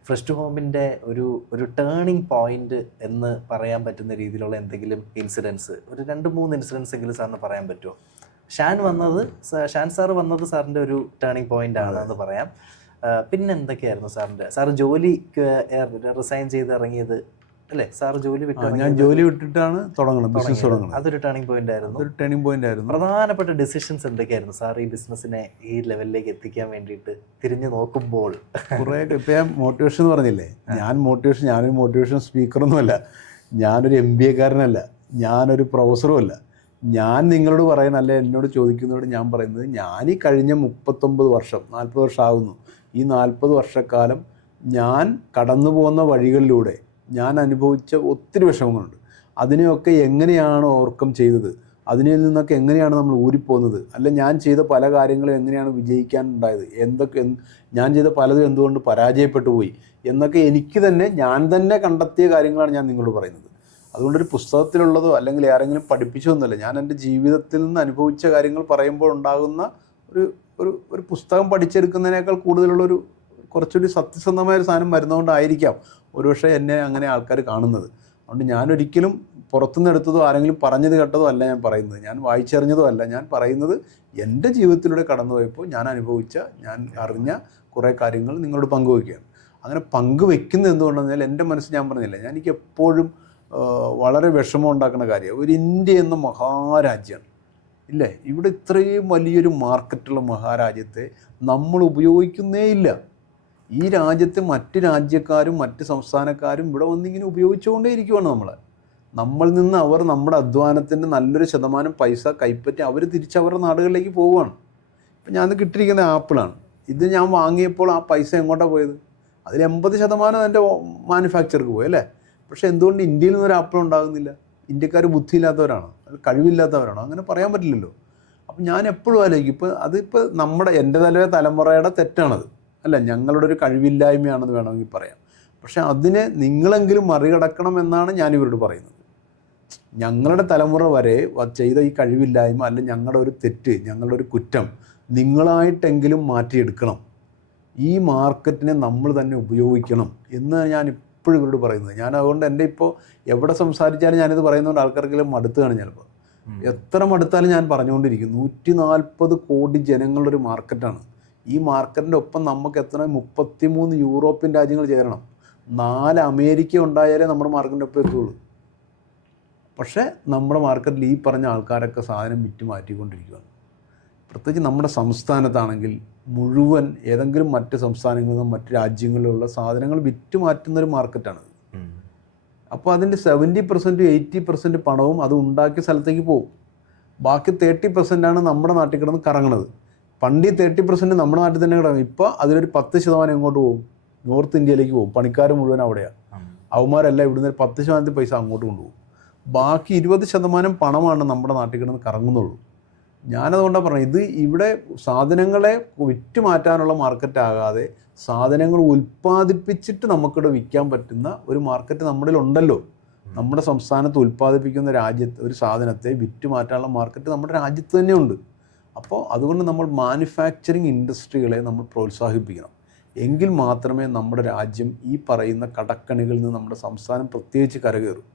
ഫ്രഷ് ടു ഹോമിൻ്റെ ഒരു ടേണിംഗ് പോയിന്റ് എന്ന് പറയാൻ പറ്റുന്ന രീതിയിലുള്ള എന്തെങ്കിലും ഇൻസിഡൻസ്, ഒരു 2-3 ഇൻസിഡൻസ് എങ്കിലും സാറിന് പറയാൻ പറ്റുമോ? ഷാൻ സാറ് വന്നത് സാറിൻ്റെ ഒരു ടേണിംഗ് പോയിന്റ് ആണെന്ന് പറയാം. പിന്നെ എന്തൊക്കെയായിരുന്നു സാറ് ജോലി റിസൈൻ ചെയ്ത് ഇറങ്ങിയത് അല്ലേ? സാറ് ഞാൻ ജോലി വിട്ടിട്ടാണ് ബിസിനസ് തുടങ്ങുന്നത്. അതൊരു ടേണിംഗ് പോയിന്റ് ആയിരുന്നു. പ്രധാനപ്പെട്ട ഡിസിഷൻസ് എന്തൊക്കെയായിരുന്നു സാർ ഈ ബിസിനസ്സിനെ ഈ ലെവലിലേക്ക് എത്തിക്കാൻ വേണ്ടിയിട്ട് തിരിഞ്ഞു നോക്കുമ്പോൾ? കുറേ ഇപ്പം ഞാൻ മോട്ടിവേഷൻ എന്ന് പറഞ്ഞില്ലേ, ഞാനൊരു മോട്ടിവേഷൻ സ്പീക്കറൊന്നുമല്ല, ഞാനൊരു MBA കാരനല്ല, ഞാനൊരു പ്രൊഫസറും അല്ല. ഞാൻ നിങ്ങളോട് പറയുന്ന, അല്ലെ എന്നോട് ചോദിക്കുന്നതോട് ഞാൻ പറയുന്നത്, ഞാൻ ഈ കഴിഞ്ഞ 39 വർഷം 40 വർഷം ആകുന്നു, ഈ 40 വർഷക്കാലം ഞാൻ കടന്നു പോകുന്ന വഴികളിലൂടെ ഞാൻ അനുഭവിച്ച ഒത്തിരി വിഷമങ്ങളുണ്ട്. അതിനെയൊക്കെ എങ്ങനെയാണ് ഓവർകം ചെയ്തത്, അതിൽ നിന്നൊക്കെ എങ്ങനെയാണ് നമ്മൾ ഊരിപ്പോകുന്നത്, അല്ല ഞാൻ ചെയ്ത പല കാര്യങ്ങളും എങ്ങനെയാണ് വിജയിക്കാനുണ്ടായത്, ഞാൻ ചെയ്ത പലതും എന്തുകൊണ്ട് പരാജയപ്പെട്ടു പോയി എന്നൊക്കെ ഞാൻ തന്നെ കണ്ടെത്തിയ കാര്യങ്ങളാണ് ഞാൻ നിങ്ങളോട് പറയുന്നത്. അതുകൊണ്ടൊരു പുസ്തകത്തിലുള്ളതോ അല്ലെങ്കിൽ ആരെങ്കിലും പഠിപ്പിച്ചതൊന്നുമല്ല. ഞാൻ എൻ്റെ ജീവിതത്തിൽ നിന്ന് അനുഭവിച്ച കാര്യങ്ങൾ പറയുമ്പോൾ ഉണ്ടാകുന്ന ഒരു പുസ്തകം പഠിച്ചെടുക്കുന്നതിനേക്കാൾ കൂടുതലുള്ളൊരു കുറച്ചുകൂടി സത്യസന്ധമായൊരു സാധനം വരുന്നതുകൊണ്ടായിരിക്കാം ഒരുപക്ഷെ എന്നെ അങ്ങനെ ആൾക്കാർ കാണുന്നത്. അതുകൊണ്ട് ഞാനൊരിക്കലും പുറത്തുനിന്ന് എടുത്തതോ ആരെങ്കിലും പറഞ്ഞത് കേട്ടതോ അല്ല ഞാൻ പറയുന്നത്, ഞാൻ വായിച്ചറിഞ്ഞതോ അല്ല ഞാൻ പറയുന്നത്. എൻ്റെ ജീവിതത്തിലൂടെ കടന്നുപോയപ്പോൾ ഞാൻ അനുഭവിച്ച, ഞാൻ അറിഞ്ഞ കുറേ കാര്യങ്ങൾ നിങ്ങളോട് പങ്കുവയ്ക്കുകയാണ്. അങ്ങനെ പങ്കുവെക്കുന്നത് എന്തുകൊണ്ടെന്ന് പറഞ്ഞാൽ എൻ്റെ മനസ്സിൽ ഞാൻ പറഞ്ഞില്ല, എനിക്ക് എപ്പോഴും വളരെ വിഷമം ഉണ്ടാക്കുന്ന കാര്യമാണ്. ഒരു ഇന്ത്യ എന്ന മഹാരാജ്യമാണ് ഇല്ലേ, ഇവിടെ ഇത്രയും വലിയൊരു മാർക്കറ്റുള്ള മഹാരാജ്യത്തെ നമ്മൾ ഉപയോഗിക്കുന്നേ ഇല്ല. ഈ രാജ്യത്തെ മറ്റ് രാജ്യക്കാരും മറ്റ് സംസ്ഥാനക്കാരും ഇവിടെ വന്നിങ്ങനെ ഉപയോഗിച്ചുകൊണ്ടേ ഇരിക്കുവാണ് നമ്മളിൽ നിന്ന്. അവർ നമ്മുടെ അധ്വാനത്തിൻ്റെ നല്ലൊരു ശതമാനം പൈസ കൈപ്പറ്റി അവർ തിരിച്ചവരുടെ നാടുകളിലേക്ക് പോവുകയാണ്. ഇപ്പം ഞാൻ കിട്ടിയിരിക്കുന്ന ആപ്പിളാണ്, ഇത് ഞാൻ വാങ്ങിയപ്പോൾ ആ പൈസ എങ്ങോട്ടാണ് പോയത്? അതിൽ 80% എൻ്റെ മാനുഫാക്ചർക്ക് പോയി അല്ലേ. പക്ഷേ എന്തുകൊണ്ട് ഇന്ത്യയിൽ നിന്നൊരു ആപ്പിൾ ഉണ്ടാകുന്നില്ല? ഇന്ത്യക്കാർ ബുദ്ധിയില്ലാത്തവരാണോ, അത് കഴിവില്ലാത്തവരാണോ? അങ്ങനെ പറയാൻ പറ്റില്ലല്ലോ. അപ്പം ഞാൻ എപ്പോഴും ആലോചിക്കും, അതിപ്പോൾ എൻ്റെ തലമുറയുടെ തെറ്റാണത് അല്ല, ഞങ്ങളുടെ ഒരു കഴിവില്ലായ്മയാണെന്ന് വേണമെങ്കിൽ പറയാം. പക്ഷെ അതിനെ നിങ്ങളെങ്കിലും മറികടക്കണം എന്നാണ് ഞാൻ ഇവരോട് പറയുന്നത്. ഞങ്ങളുടെ തലമുറ വരെ ചെയ്ത ഈ കഴിവില്ലായ്മ അല്ല ഞങ്ങളുടെ ഒരു തെറ്റ്, ഞങ്ങളുടെ ഒരു കുറ്റം നിങ്ങളായിട്ടെങ്കിലും മാറ്റിയെടുക്കണം. ഈ മാർക്കറ്റിനെ നമ്മൾ തന്നെ ഉപയോഗിക്കണം എന്ന് ഞാൻ ഇപ്പോഴും ഇവരോട് പറയുന്നത്. ഞാൻ അതുകൊണ്ട് എൻ്റെ ഇപ്പോൾ എവിടെ സംസാരിച്ചാലും ഞാനിത് പറയുന്നതുകൊണ്ട് ആൾക്കാർക്കെല്ലാം മടുത്തുകയാണ്. ചിലപ്പോൾ എത്ര മടുത്താലും ഞാൻ പറഞ്ഞുകൊണ്ടിരിക്കും. 140 കോടി ജനങ്ങളുടെ ഒരു മാർക്കറ്റാണ്. ഈ മാർക്കറ്റിൻ്റെ ഒപ്പം നമുക്ക് എത്ര 33 യൂറോപ്യൻ രാജ്യങ്ങൾ ചേരണം, 4 അമേരിക്ക ഉണ്ടായാലേ നമ്മുടെ മാർക്കറ്റിൻ്റെ ഒപ്പം എത്തുള്ളൂ. പക്ഷേ നമ്മുടെ മാർക്കറ്റിൽ ഈ പറഞ്ഞ ആൾക്കാരൊക്കെ സാധനം വിറ്റ് മാറ്റിക്കൊണ്ടിരിക്കുകയാണ്. പ്രത്യേകിച്ച് നമ്മുടെ സംസ്ഥാനത്താണെങ്കിൽ മുഴുവൻ ഏതെങ്കിലും മറ്റ് സംസ്ഥാനങ്ങളിൽ നിന്നും മറ്റ് രാജ്യങ്ങളിലുള്ള സാധനങ്ങൾ വിറ്റ് മാറ്റുന്നൊരു മാർക്കറ്റാണത്. അപ്പോൾ അതിൻ്റെ 70% 80% പണവും അത് ഉണ്ടാക്കിയ സ്ഥലത്തേക്ക് പോകും. ബാക്കി 30% നമ്മുടെ നാട്ടിൽ കിടന്ന് കറങ്ങണത്. പണ്ട് ഈ 30% നമ്മുടെ നാട്ടിൽ തന്നെ കിടക്കും. ഇപ്പോൾ അതിലൊരു 10% എങ്ങോട്ട് പോകും? നോർത്ത് ഇന്ത്യയിലേക്ക് പോകും. പണിക്കാർ മുഴുവൻ അവിടെയാണ്. അവന്മാരെല്ലാം ഇവിടുന്ന് 10% പൈസ അങ്ങോട്ട് കൊണ്ടുപോകും. ബാക്കി 20% പണമാണ് നമ്മുടെ നാട്ടിൽ കിടന്ന് കറങ്ങുന്നുള്ളൂ. ഞാനതുകൊണ്ടാണ് പറഞ്ഞത്, ഇത് ഇവിടെ സാധനങ്ങളെ വിറ്റ് മാറ്റാനുള്ള മാർക്കറ്റ് ആകാതെ സാധനങ്ങൾ ഉൽപ്പാദിപ്പിച്ചിട്ട് നമുക്കിവിടെ വിൽക്കാൻ പറ്റുന്ന ഒരു മാർക്കറ്റ് നമ്മുടെ ഉണ്ടല്ലോ. നമ്മുടെ സംസ്ഥാനത്ത് ഉൽപ്പാദിപ്പിക്കുന്ന രാജ്യത്ത് ഒരു സാധനത്തെ വിറ്റ് മാറ്റാനുള്ള മാർക്കറ്റ് നമ്മുടെ രാജ്യത്ത് തന്നെ ഉണ്ട്. അപ്പോൾ അതുകൊണ്ട് നമ്മൾ മാനുഫാക്ചറിങ് ഇൻഡസ്ട്രികളെ നമ്മൾ പ്രോത്സാഹിപ്പിക്കണം. എങ്കിൽ മാത്രമേ നമ്മുടെ രാജ്യം ഈ പറയുന്ന കടക്കണികളിൽ നിന്ന് നമ്മുടെ സംസ്ഥാനം പ്രത്യേകിച്ച് കരകയറും.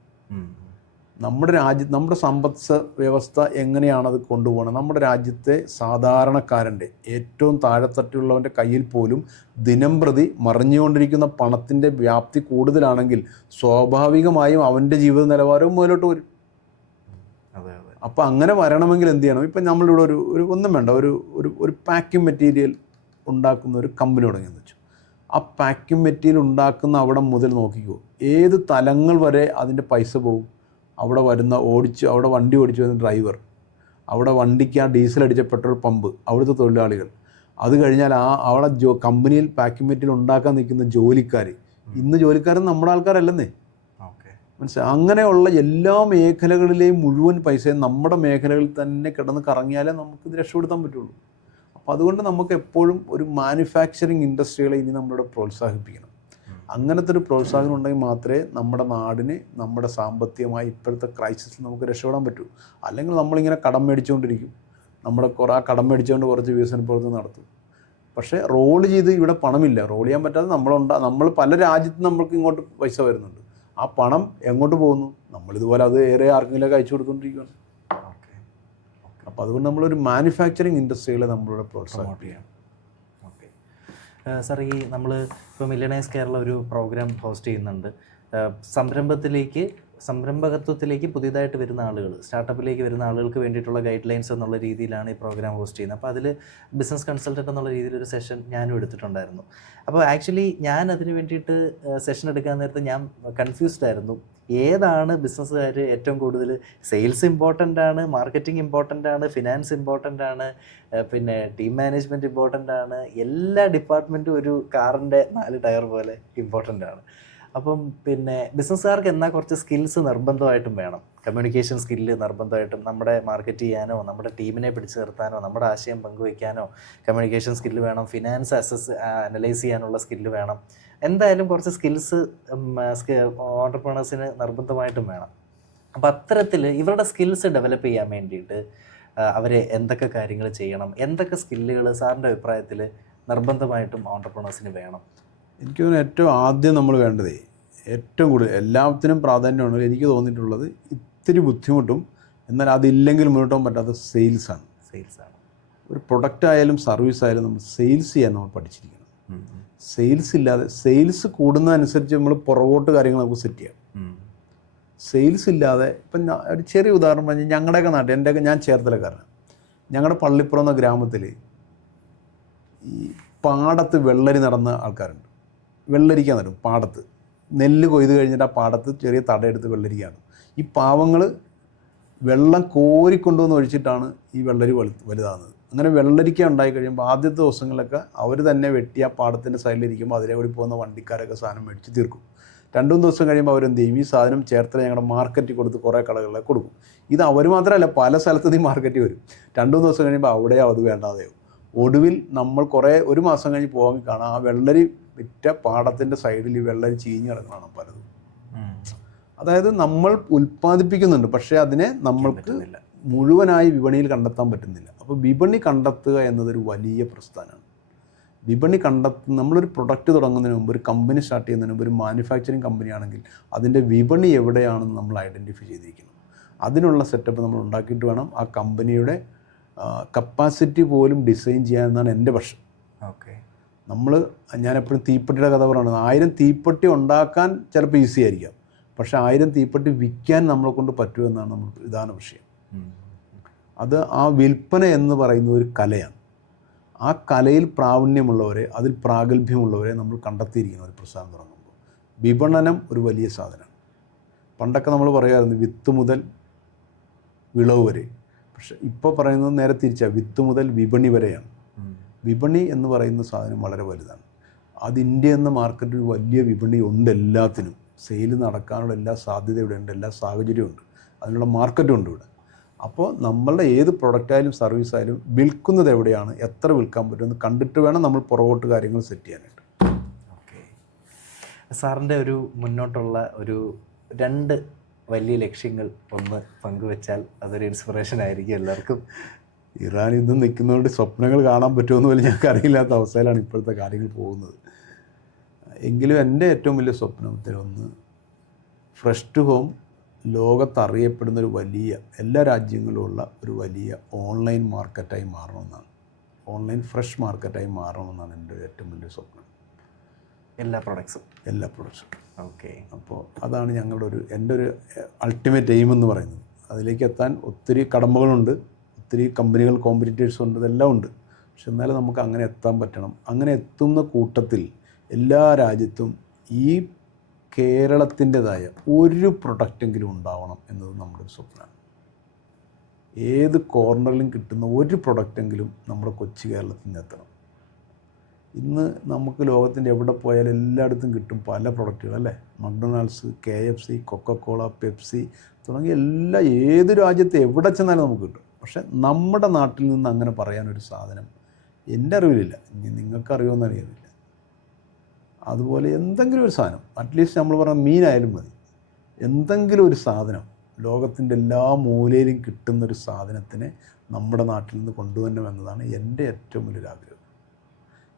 നമ്മുടെ സമ്പദ് വ്യവസ്ഥ എങ്ങനെയാണത് കൊണ്ടുപോകണം? നമ്മുടെ രാജ്യത്തെ സാധാരണക്കാരൻ്റെ ഏറ്റവും താഴെത്തട്ടിലുള്ളവൻ്റെ കയ്യിൽ പോലും ദിനം പ്രതി മറിഞ്ഞുകൊണ്ടിരിക്കുന്ന പണത്തിൻ്റെ വ്യാപ്തി കൂടുതലാണെങ്കിൽ സ്വാഭാവികമായും അവൻ്റെ ജീവിത നിലവാരവും മുതലോട്ട് വരും. അപ്പോൾ അങ്ങനെ വരണമെങ്കിൽ എന്ത് ചെയ്യണം? ഇപ്പം നമ്മളിവിടെ ഒരു ഒന്നും വേണ്ട, ഒരു പാക്കിംഗ് മെറ്റീരിയൽ ഉണ്ടാക്കുന്ന ഒരു കമ്പനി തുടങ്ങിയെന്ന് വെച്ചു. ആ പാക്കിംഗ് മെറ്റീരിയൽ ഉണ്ടാക്കുന്ന അവിടെ മുതൽ നോക്കിക്കോ, ഏത് തലങ്ങൾ വരെ അതിൻ്റെ പൈസ പോകും. അവിടെ വണ്ടി ഓടിച്ചു വരുന്ന ഡ്രൈവർ, അവിടെ വണ്ടിക്ക് ആ ഡീസൽ അടിച്ച പെട്രോൾ പമ്പ്, അവിടുത്തെ തൊഴിലാളികൾ, അത് കഴിഞ്ഞാൽ അവിടെ കമ്പനിയിൽ പാക്കിംഗ് മെറ്റീരിയൽ ഉണ്ടാക്കാൻ നിൽക്കുന്ന ജോലിക്കാർ. ഇന്ന് ജോലിക്കാരൻ നമ്മുടെ ആൾക്കാരല്ലെന്നേ, മനസ്സിലായി? അങ്ങനെയുള്ള എല്ലാ മേഖലകളിലെയും മുഴുവൻ പൈസയും നമ്മുടെ മേഖലകളിൽ തന്നെ കിടന്ന് കറങ്ങിയാലേ നമുക്കിത് രക്ഷപ്പെടുത്താൻ പറ്റുള്ളൂ. അപ്പോൾ അതുകൊണ്ട് നമുക്ക് എപ്പോഴും ഒരു മാനുഫാക്ചറിങ് ഇൻഡസ്ട്രികളെ ഇനി നമ്മളിവിടെ പ്രോത്സാഹിപ്പിക്കണം. അങ്ങനത്തെ ഒരു പ്രോത്സാഹനം ഉണ്ടെങ്കിൽ മാത്രമേ നമ്മുടെ നാടിന് നമ്മുടെ സാമ്പത്തികമായി ഇപ്പോഴത്തെ ക്രൈസിസിൽ നമുക്ക് രക്ഷപ്പെടാൻ പറ്റൂ. അല്ലെങ്കിൽ നമ്മളിങ്ങനെ കടം മേടിച്ചുകൊണ്ടിരിക്കും. കടം മേടിച്ചുകൊണ്ട് കുറച്ച് വികസന പ്രവർത്തനം നടത്തും. പക്ഷേ റോൾ ചെയ്ത് ഇവിടെ പണമില്ല, റോൾ ചെയ്യാൻ പറ്റാതെ നമ്മൾ പല രാജ്യത്തും നമ്മൾക്ക് ഇങ്ങോട്ട് പൈസ വരുന്നുണ്ട്. ആ പണം എങ്ങോട്ട് പോകുന്നു? നമ്മളിതുപോലെ അത് ഏറെ ആർക്കെങ്കിലൊക്കെ അയച്ചു കൊടുത്തുകൊണ്ടിരിക്കുകയാണ്. അപ്പോൾ അതുകൊണ്ട് നമ്മളൊരു മാനുഫാക്ചറിങ് ഇൻഡസ്ട്രികളെ നമ്മളിവിടെ പ്രോത്സാഹിപ്പിക്കുകയാണ്. സാർ, ഈ നമ്മൾ ഇപ്പോൾ മില്യണേഴ്സ് കേരള ഒരു പ്രോഗ്രാം ഹോസ്റ്റ് ചെയ്യുന്നുണ്ട്. സംരംഭകത്വത്തിലേക്ക് പുതിയതായിട്ട് വരുന്ന ആളുകൾ, സ്റ്റാർട്ടപ്പിലേക്ക് വരുന്ന ആളുകൾക്ക് വേണ്ടിയിട്ടുള്ള ഗൈഡ് ലൈൻസ് എന്നുള്ള രീതിയിലാണ് ഈ പ്രോഗ്രാം ഹോസ്റ്റ് ചെയ്യുന്നത്. അപ്പോൾ അതിൽ ബിസിനസ് കൺസൾട്ടൻ്റ് എന്നുള്ള രീതിയിലൊരു സെഷൻ ഞാനും എടുത്തിട്ടുണ്ടായിരുന്നു. അപ്പോൾ ആക്ച്വലി ഞാൻ അതിന് വേണ്ടിയിട്ട് സെഷൻ എടുക്കാൻ നേരത്തെ ഞാൻ കൺഫ്യൂസ്ഡ് ആയിരുന്നു. ഏതാണ് ബിസിനസ്സുകാർ ഏറ്റവും കൂടുതൽ സെയിൽസ് ഇമ്പോർട്ടൻ്റ് ആണ്, മാർക്കറ്റിംഗ് ഇമ്പോർട്ടൻ്റ് ആണ്, ഫിനാൻസ് ഇമ്പോർട്ടൻ്റ് ആണ്, പിന്നെ ടീം മാനേജ്മെൻറ്റ് ഇമ്പോർട്ടൻ്റ് ആണ്, എല്ലാ ഡിപ്പാർട്ട്മെൻറ്റും ഒരു കാറിൻ്റെ 4 ടയർ പോലെ ഇമ്പോർട്ടൻ്റ് ആണ്. അപ്പം പിന്നെ ബിസിനസ്സുകാർക്ക് എന്നാൽ കുറച്ച് സ്കിൽസ് നിർബന്ധമായിട്ടും വേണം. കമ്മ്യൂണിക്കേഷൻ സ്കില്ല് നിർബന്ധമായിട്ടും, നമ്മുടെ മാർക്കറ്റ് ചെയ്യാനോ നമ്മുടെ ടീമിനെ പിടിച്ചു നിർത്താനോ നമ്മുടെ ആശയം പങ്കുവയ്ക്കാനോ കമ്മ്യൂണിക്കേഷൻ സ്കില്ല് വേണം. ഫിനാൻസ് അനലൈസ് ചെയ്യാനുള്ള സ്കില്ല് വേണം. എന്തായാലും കുറച്ച് സ്കിൽസ് ഓൺടർപ്രണേഴ്സിന് നിർബന്ധമായിട്ടും വേണം. അപ്പോൾ അത്തരത്തിൽ ഇവരുടെ സ്കിൽസ് ഡെവലപ്പ് ചെയ്യാൻ വേണ്ടിയിട്ട് അവർ എന്തൊക്കെ കാര്യങ്ങൾ ചെയ്യണം, എന്തൊക്കെ സ്കില്ലുകൾ സാറിൻ്റെ അഭിപ്രായത്തിൽ നിർബന്ധമായിട്ടും ഓൺടർപ്രണേഴ്സിന് വേണം? എനിക്ക് തോന്നുന്നു ഏറ്റവും ആദ്യം നമ്മൾ വേണ്ടതേ, ഏറ്റവും കൂടുതൽ എല്ലാത്തിനും പ്രാധാന്യമാണ് എനിക്ക് തോന്നിയിട്ടുള്ളത്, ഇത്തിരി ബുദ്ധിമുട്ടും എന്നാൽ അതില്ലെങ്കിൽ മുന്നോട്ട് പോകാൻ പറ്റാത്ത സെയിൽസാണ്. ഒരു പ്രൊഡക്റ്റ് ആയാലും സർവീസ് ആയാലും നമ്മൾ സെയിൽസ് ചെയ്യാൻ നമ്മൾ പഠിച്ചിരിക്കണം. സെയിൽസ് ഇല്ലാതെ, സെയിൽസ് കൂടുന്നതനുസരിച്ച് നമ്മൾ പുറകോട്ട് കാര്യങ്ങൾ നമുക്ക് സെറ്റ് ചെയ്യാം. സെയിൽസ് ഇല്ലാതെ ഇപ്പം ഒരു ചെറിയ ഉദാഹരണം പറഞ്ഞാൽ ഞങ്ങളുടെയൊക്കെ നാട്ടിൽ, ഞാൻ ചേർത്തലക്കാരനാണ്. ഞങ്ങളുടെ പള്ളിപ്പുറം എന്ന ഗ്രാമത്തിൽ ഈ പാടത്ത് വെള്ളരി നടന്ന ആൾക്കാരുണ്ട്. വെള്ളരിക്കാൻ നടും പാടത്ത്. നെല്ല് കൊയ്ത് കഴിഞ്ഞിട്ട് ആ പാടത്ത് ചെറിയ തടയെടുത്ത് വെള്ളരിക്കാണ്. ഈ പാവങ്ങൾ വെള്ളം കോരിക്കൊണ്ടുവന്ന് ഒഴിച്ചിട്ടാണ് ഈ വെള്ളരി വലുതാകുന്നത്. അങ്ങനെ വെള്ളരിക്ക ഉണ്ടായി കഴിയുമ്പോൾ ആദ്യത്തെ ദിവസങ്ങളിലൊക്കെ അവർ തന്നെ വെട്ടി ആ പാടത്തിൻ്റെ സൈഡിലിരിക്കുമ്പോൾ അതിലെ കൂടി പോകുന്ന വണ്ടിക്കാരൊക്കെ സാധനം മേടിച്ച് തീർക്കും. 2-3 ദിവസം കഴിയുമ്പോൾ അവരെന്ത് ചെയ്യും? ഈ സാധനം ചേർത്തല ഞങ്ങളുടെ മാർക്കറ്റിൽ കൊടുത്ത് കുറേ കടകളിലേക്ക് കൊടുക്കും. ഇത് അവർ മാത്രമല്ല, പല സ്ഥലത്തും ഈ മാർക്കറ്റിൽ വരും. 2-3 ദിവസം കഴിയുമ്പോൾ അവിടെയോ അത് വേണ്ടാതെയോ. ഒടുവിൽ നമ്മൾ ഒരു മാസം കഴിഞ്ഞ് പോകാൻ കാണാം, ആ വെള്ളരി വിറ്റ പാടത്തിൻ്റെ സൈഡിൽ ഈ വെള്ളരി ചീഞ്ഞ് കിടക്കണം പലതും. അതായത് നമ്മൾ ഉൽപ്പാദിപ്പിക്കുന്നുണ്ട്, പക്ഷേ അതിനെ നമ്മൾക്ക് മുഴുവനായി വിപണിയിൽ കണ്ടെത്താൻ പറ്റുന്നില്ല. അപ്പോൾ വിപണി കണ്ടെത്തുക എന്നതൊരു വലിയ പ്രസ്ഥാനമാണ്. വിപണി നമ്മളൊരു പ്രൊഡക്റ്റ് തുടങ്ങുന്നതിന് മുമ്പ്, ഒരു കമ്പനി സ്റ്റാർട്ട് ചെയ്യുന്നതിന് മുമ്പ്, ഒരു മാനുഫാക്ചറിങ് കമ്പനിയാണെങ്കിൽ അതിൻ്റെ വിപണി എവിടെയാണെന്ന് നമ്മൾ ഐഡൻറ്റിഫൈ ചെയ്തിരിക്കണം. അതിനുള്ള സെറ്റപ്പ് നമ്മൾ ഉണ്ടാക്കിയിട്ട് വേണം ആ കമ്പനിയുടെ കപ്പാസിറ്റി പോലും ഡിസൈൻ ചെയ്യാമെന്നാണ് എൻ്റെ പക്ഷം. ഞാനെപ്പോഴും തീപ്പെട്ടിയുടെ കഥ പറയുന്നത്, 1000 തീപ്പെട്ടി ഉണ്ടാക്കാൻ ചിലപ്പോൾ ഈസി ആയിരിക്കാം, പക്ഷേ 1000 തീപ്പെട്ടി വിൽക്കാൻ നമ്മളെ കൊണ്ട് പറ്റുമെന്നാണ് നമ്മൾ പ്രധാന വിഷയം. അത് ആ വിൽപ്പന എന്ന് പറയുന്നത് ഒരു കലയാണ്. ആ കലയിൽ പ്രാവീണ്യമുള്ളവരെ, അതിൽ പ്രാഗൽഭ്യമുള്ളവരെ നമ്മൾ കണ്ടെത്തിയിരിക്കുന്ന ഒരു പ്രസ്ഥാനം തുടങ്ങുമ്പോൾ വിപണനം ഒരു വലിയ സാധനമാണ്. പണ്ടൊക്കെ നമ്മൾ പറയുമായിരുന്നു വിത്ത് മുതൽ വിളവ് വരെ, പക്ഷെ ഇപ്പോൾ പറയുന്നത് നേരെ തിരിച്ചാണ്, വിത്ത് മുതൽ വിപണി വരെയാണ്. വിപണി എന്ന് പറയുന്ന സാധനം വളരെ വലുതാണ്. അത് ഇന്ത്യ എന്ന മാർക്കറ്റിൽ വലിയ വിപണി ഉണ്ട്, എല്ലാത്തിനും സെയിൽ നടക്കാനുള്ള എല്ലാ സാധ്യത ഇവിടെ ഉണ്ട്, എല്ലാ സാഹചര്യമുണ്ട്, അതിനുള്ള മാർക്കറ്റും ഉണ്ട് ഇവിടെ. അപ്പോൾ നമ്മളുടെ ഏത് പ്രൊഡക്റ്റായാലും സർവീസായാലും വിൽക്കുന്നത് എവിടെയാണ്, എത്ര വിൽക്കാൻ പറ്റുമെന്ന് കണ്ടിട്ട് വേണം നമ്മൾ പുറകോട്ട് കാര്യങ്ങൾ സെറ്റ് ചെയ്യാനായിട്ട്. ഓക്കെ, സാറിൻ്റെ ഒരു മുന്നോട്ടുള്ള ഒരു 2 വലിയ ലക്ഷ്യങ്ങൾ ഒന്ന് പങ്കുവെച്ചാൽ അതൊരു ഇൻസ്പിറേഷൻ ആയിരിക്കും എല്ലാവർക്കും. ഇറാൻ യുദ്ധം നിൽക്കുന്നതുകൊണ്ട് സ്വപ്നങ്ങൾ കാണാൻ പറ്റുമെന്ന് പോലും ഞങ്ങൾക്ക് അറിയില്ലാത്ത അവസ്ഥയിലാണ് ഇപ്പോഴത്തെ കാര്യങ്ങൾ പോകുന്നത്. എങ്കിലും എൻ്റെ ഏറ്റവും വലിയ സ്വപ്നത്തിലൊന്ന് ഫ്രഷ് ടു ഹോം ലോകത്തറിയപ്പെടുന്നൊരു വലിയ, എല്ലാ രാജ്യങ്ങളിലുള്ള ഒരു വലിയ ഓൺലൈൻ മാർക്കറ്റായി മാറണമെന്നാണ്, ഓൺലൈൻ ഫ്രഷ് മാർക്കറ്റായി മാറണമെന്നാണ് എൻ്റെ ഏറ്റവും വലിയ സ്വപ്നം. എല്ലാ പ്രൊഡക്ട്സും. ഓക്കെ, അപ്പോൾ അതാണ് എൻ്റെ ഒരു അൾട്ടിമേറ്റ് എയിം എന്ന് പറയുന്നത്. അതിലേക്ക് എത്താൻ ഒത്തിരി കടമ്പകളുണ്ട്, ഒത്തിരി കമ്പനികൾ, കോമ്പറ്റീറ്റേഴ്സ് ഉണ്ട്, ഇതെല്ലാം ഉണ്ട്. പക്ഷെ എന്നാലും നമുക്ക് അങ്ങനെ എത്താൻ പറ്റണം. അങ്ങനെ എത്തുന്ന കൂട്ടത്തിൽ എല്ലാ രാജ്യത്തും ഈ കേരളത്തിൻ്റെതായ ഒരു പ്രൊഡക്റ്റെങ്കിലും ഉണ്ടാവണം എന്നത് നമ്മുടെ ഒരു സ്വപ്നമാണ്. ഏത് കോർണറിലും കിട്ടുന്ന ഒരു പ്രൊഡക്റ്റെങ്കിലും നമ്മുടെ കൊച്ചു കേരളത്തിൽ നിന്ന് എത്തണം. ഇന്ന് നമുക്ക് ലോകത്തിൻ്റെ എവിടെ പോയാലും എല്ലായിടത്തും കിട്ടും പല പ്രൊഡക്റ്റുകൾ, അല്ലേ? മക്ഡൊണാൾഡ്സ്, KFC, കൊക്കക്കോള, പെപ്സി തുടങ്ങിയ ഏത് രാജ്യത്ത് എവിടെ ചെന്നാലും നമുക്ക് കിട്ടും. പക്ഷെ നമ്മുടെ നാട്ടിൽ നിന്ന് അങ്ങനെ പറയാനൊരു സാധനം എൻ്റെ അറിവിലില്ല. ഇനി നിങ്ങൾക്ക് അറിയുമെന്ന് അറിയുന്നില്ല. അതുപോലെ എന്തെങ്കിലും ഒരു സാധനം, അറ്റ്ലീസ്റ്റ് നമ്മൾ പറഞ്ഞ മീനായാലും മതി, എന്തെങ്കിലും ഒരു സാധനം ലോകത്തിൻ്റെ എല്ലാ മൂലയിലും കിട്ടുന്നൊരു സാധനത്തിനെ നമ്മുടെ നാട്ടിൽ നിന്ന് കൊണ്ടുവരണം എന്നതാണ് എൻ്റെ ഏറ്റവും വലിയൊരു ആഗ്രഹം.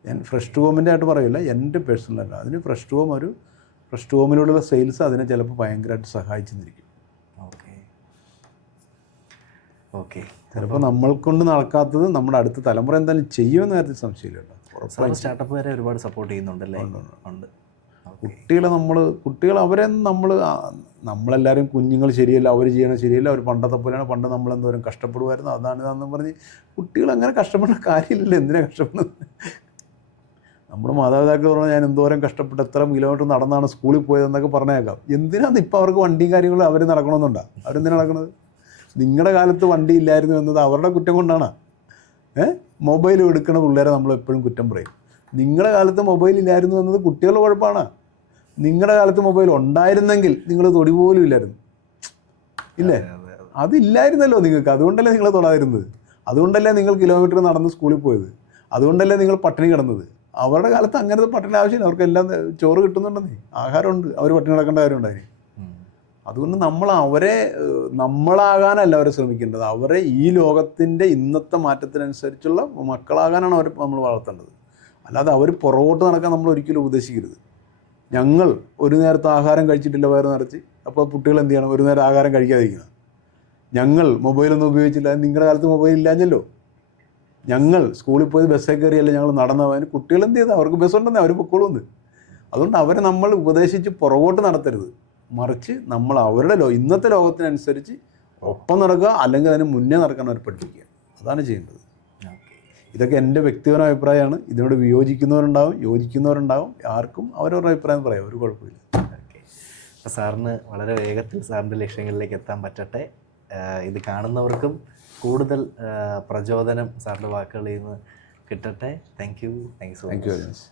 ഞാൻ ഫ്രഷ് ടു ഹോമിൻ്റെ ആയിട്ട് പറയില്ല, എൻ്റെ പേഴ്സണലല്ല. അതിന് ഫ്രഷ് ടു ഹോമിലൂടെയുള്ള സെയിൽസ് അതിനെ ചിലപ്പോൾ ഭയങ്കരമായിട്ട് സഹായിച്ചെന്നിരിക്കും. ഓക്കെ, ചിലപ്പോൾ നമ്മൾ കൊണ്ട് നടക്കാത്തത് നമ്മുടെ അടുത്ത തലമുറ എന്തായാലും ചെയ്യുമെന്ന് കാര്യത്തിൽ സംശയമില്ല. സ്റ്റാർട്ടപ്പുകാരെ ഒരുപാട് സപ്പോർട്ട് ചെയ്യുന്നുണ്ടല്ലേ? ഉണ്ട്. കുട്ടികൾ അവരെ നമ്മളെല്ലാവരും കുഞ്ഞുങ്ങൾ ശരിയല്ല, അവർ ചെയ്യണത് ശരിയല്ല, അവർ പണ്ടത്തെ പോലെയാണ്, പണ്ട് നമ്മളെന്തോരം കഷ്ടപ്പെടുമായിരുന്നു, ഇതാണെന്ന് പറഞ്ഞ് കുട്ടികൾ അങ്ങനെ കഷ്ടപ്പെടുന്ന കാര്യമില്ലല്ലോ. എന്തിനാണ് കഷ്ടപ്പെടുന്നത്? നമ്മുടെ മാതാപിതാക്കൾ പറഞ്ഞാൽ ഞാൻ എന്തോരം കഷ്ടപ്പെട്ട് എത്ര കിലോമീറ്റർ നടന്നാണ് സ്കൂളിൽ പോയതെന്നൊക്കെ പറഞ്ഞേക്കാം. എന്തിനാണ് ഇപ്പോൾ അവർക്ക് വണ്ടിയും കാര്യങ്ങളും അവർ നടക്കണമെന്നുണ്ടോ? അവരെന്തിനാണ് നടക്കുന്നത്? നിങ്ങളുടെ കാലത്ത് വണ്ടി ഇല്ലായിരുന്നു എന്നത് അവരുടെ കുറ്റം കൊണ്ടാണ്. മൊബൈൽ എടുക്കണ പിള്ളേരെ നമ്മൾ എപ്പോഴും കുറ്റം പറയും. നിങ്ങളുടെ കാലത്ത് മൊബൈൽ ഇല്ലായിരുന്നു എന്നത് കുട്ടികളുടെ കുഴപ്പമാണ്. നിങ്ങളുടെ കാലത്ത് മൊബൈൽ ഉണ്ടായിരുന്നെങ്കിൽ നിങ്ങൾ തൊടി പോലും ഇല്ലായിരുന്നു, ഇല്ലേ? അതില്ലായിരുന്നല്ലോ നിങ്ങൾക്ക്, അതുകൊണ്ടല്ലേ നിങ്ങൾ തൊടാതിരുന്നത്, അതുകൊണ്ടല്ലേ നിങ്ങൾ കിലോമീറ്റർ നടന്ന് സ്കൂളിൽ പോയത്, അതുകൊണ്ടല്ലേ നിങ്ങൾ പട്ടിണി കിടന്നത്. അവരുടെ കാലത്ത് അങ്ങനത്തെ പട്ടിണി ആവശ്യമില്ല, അവർക്കെല്ലാം ചോറ് കിട്ടുന്നുണ്ടെന്നേ, ആഹാരമുണ്ട്, അവർ പട്ടിണി കിടക്കേണ്ട കാര്യമുണ്ടായി. അതുകൊണ്ട് നമ്മളാകാനല്ല അവരെ ശ്രമിക്കേണ്ടത്, അവരെ ഈ ലോകത്തിൻ്റെ ഇന്നത്തെ മാറ്റത്തിനനുസരിച്ചുള്ള മക്കളാകാനാണ് നമ്മൾ വളർത്തേണ്ടത്. അല്ലാതെ അവർ പുറകോട്ട് നടക്കാൻ നമ്മൾ ഒരിക്കലും ഉപദേശിക്കരുത്. ഞങ്ങൾ ഒരു നേരത്തെ ആഹാരം കഴിച്ചിട്ടില്ല വയറ് നിറച്ച്, അപ്പോൾ കുട്ടികൾ എന്ത് ചെയ്യണം? ഒരു നേരം ആഹാരം കഴിക്കാതിരിക്കണം. ഞങ്ങൾ മൊബൈലൊന്നും ഉപയോഗിച്ചില്ല, നിങ്ങളുടെ കാലത്ത് മൊബൈൽ ഇല്ലാഞ്ഞല്ലോ. ഞങ്ങൾ സ്കൂളിൽ പോയത് ബസ്സേ കയറിയല്ല, ഞങ്ങൾ നടന്നവന് കുട്ടികൾ എന്ത് ചെയ്താൽ അവർക്ക് ബസ്സുണ്ടെന്നേ, അവർ പൊക്കോളും. അതുകൊണ്ട് അവരെ നമ്മൾ ഉപദേശിച്ച് പുറകോട്ട് നടത്തരുത്, മറിച്ച് നമ്മൾ അവരുടെ ഇന്നത്തെ ലോകത്തിനനുസരിച്ച് ഒപ്പം നടക്കുക, അല്ലെങ്കിൽ അതിന് മുന്നേ നടക്കാൻ അവർ പഠിപ്പിക്കുക. അതാണ് ചെയ്യേണ്ടത്. ഇതൊക്കെ എൻ്റെ വ്യക്തിപരമായ അഭിപ്രായമാണ്. ഇതിനോട് വിയോജിക്കുന്നവരുണ്ടാവും, യോജിക്കുന്നവരുണ്ടാവും. ആർക്കും അവരവരുടെ അഭിപ്രായം പറയാം, ഒരു കുഴപ്പമില്ല. അപ്പോൾ സാറിന് വളരെ വേഗത്തിൽ സാറിൻ്റെ ലക്ഷ്യങ്ങളിലേക്ക് എത്താൻ പറ്റട്ടെ. ഇത് കാണുന്നവർക്കും കൂടുതൽ പ്രചോദനം സാറിൻ്റെ വാക്കുകളിൽ നിന്ന് കിട്ടട്ടെ. Thank you so much.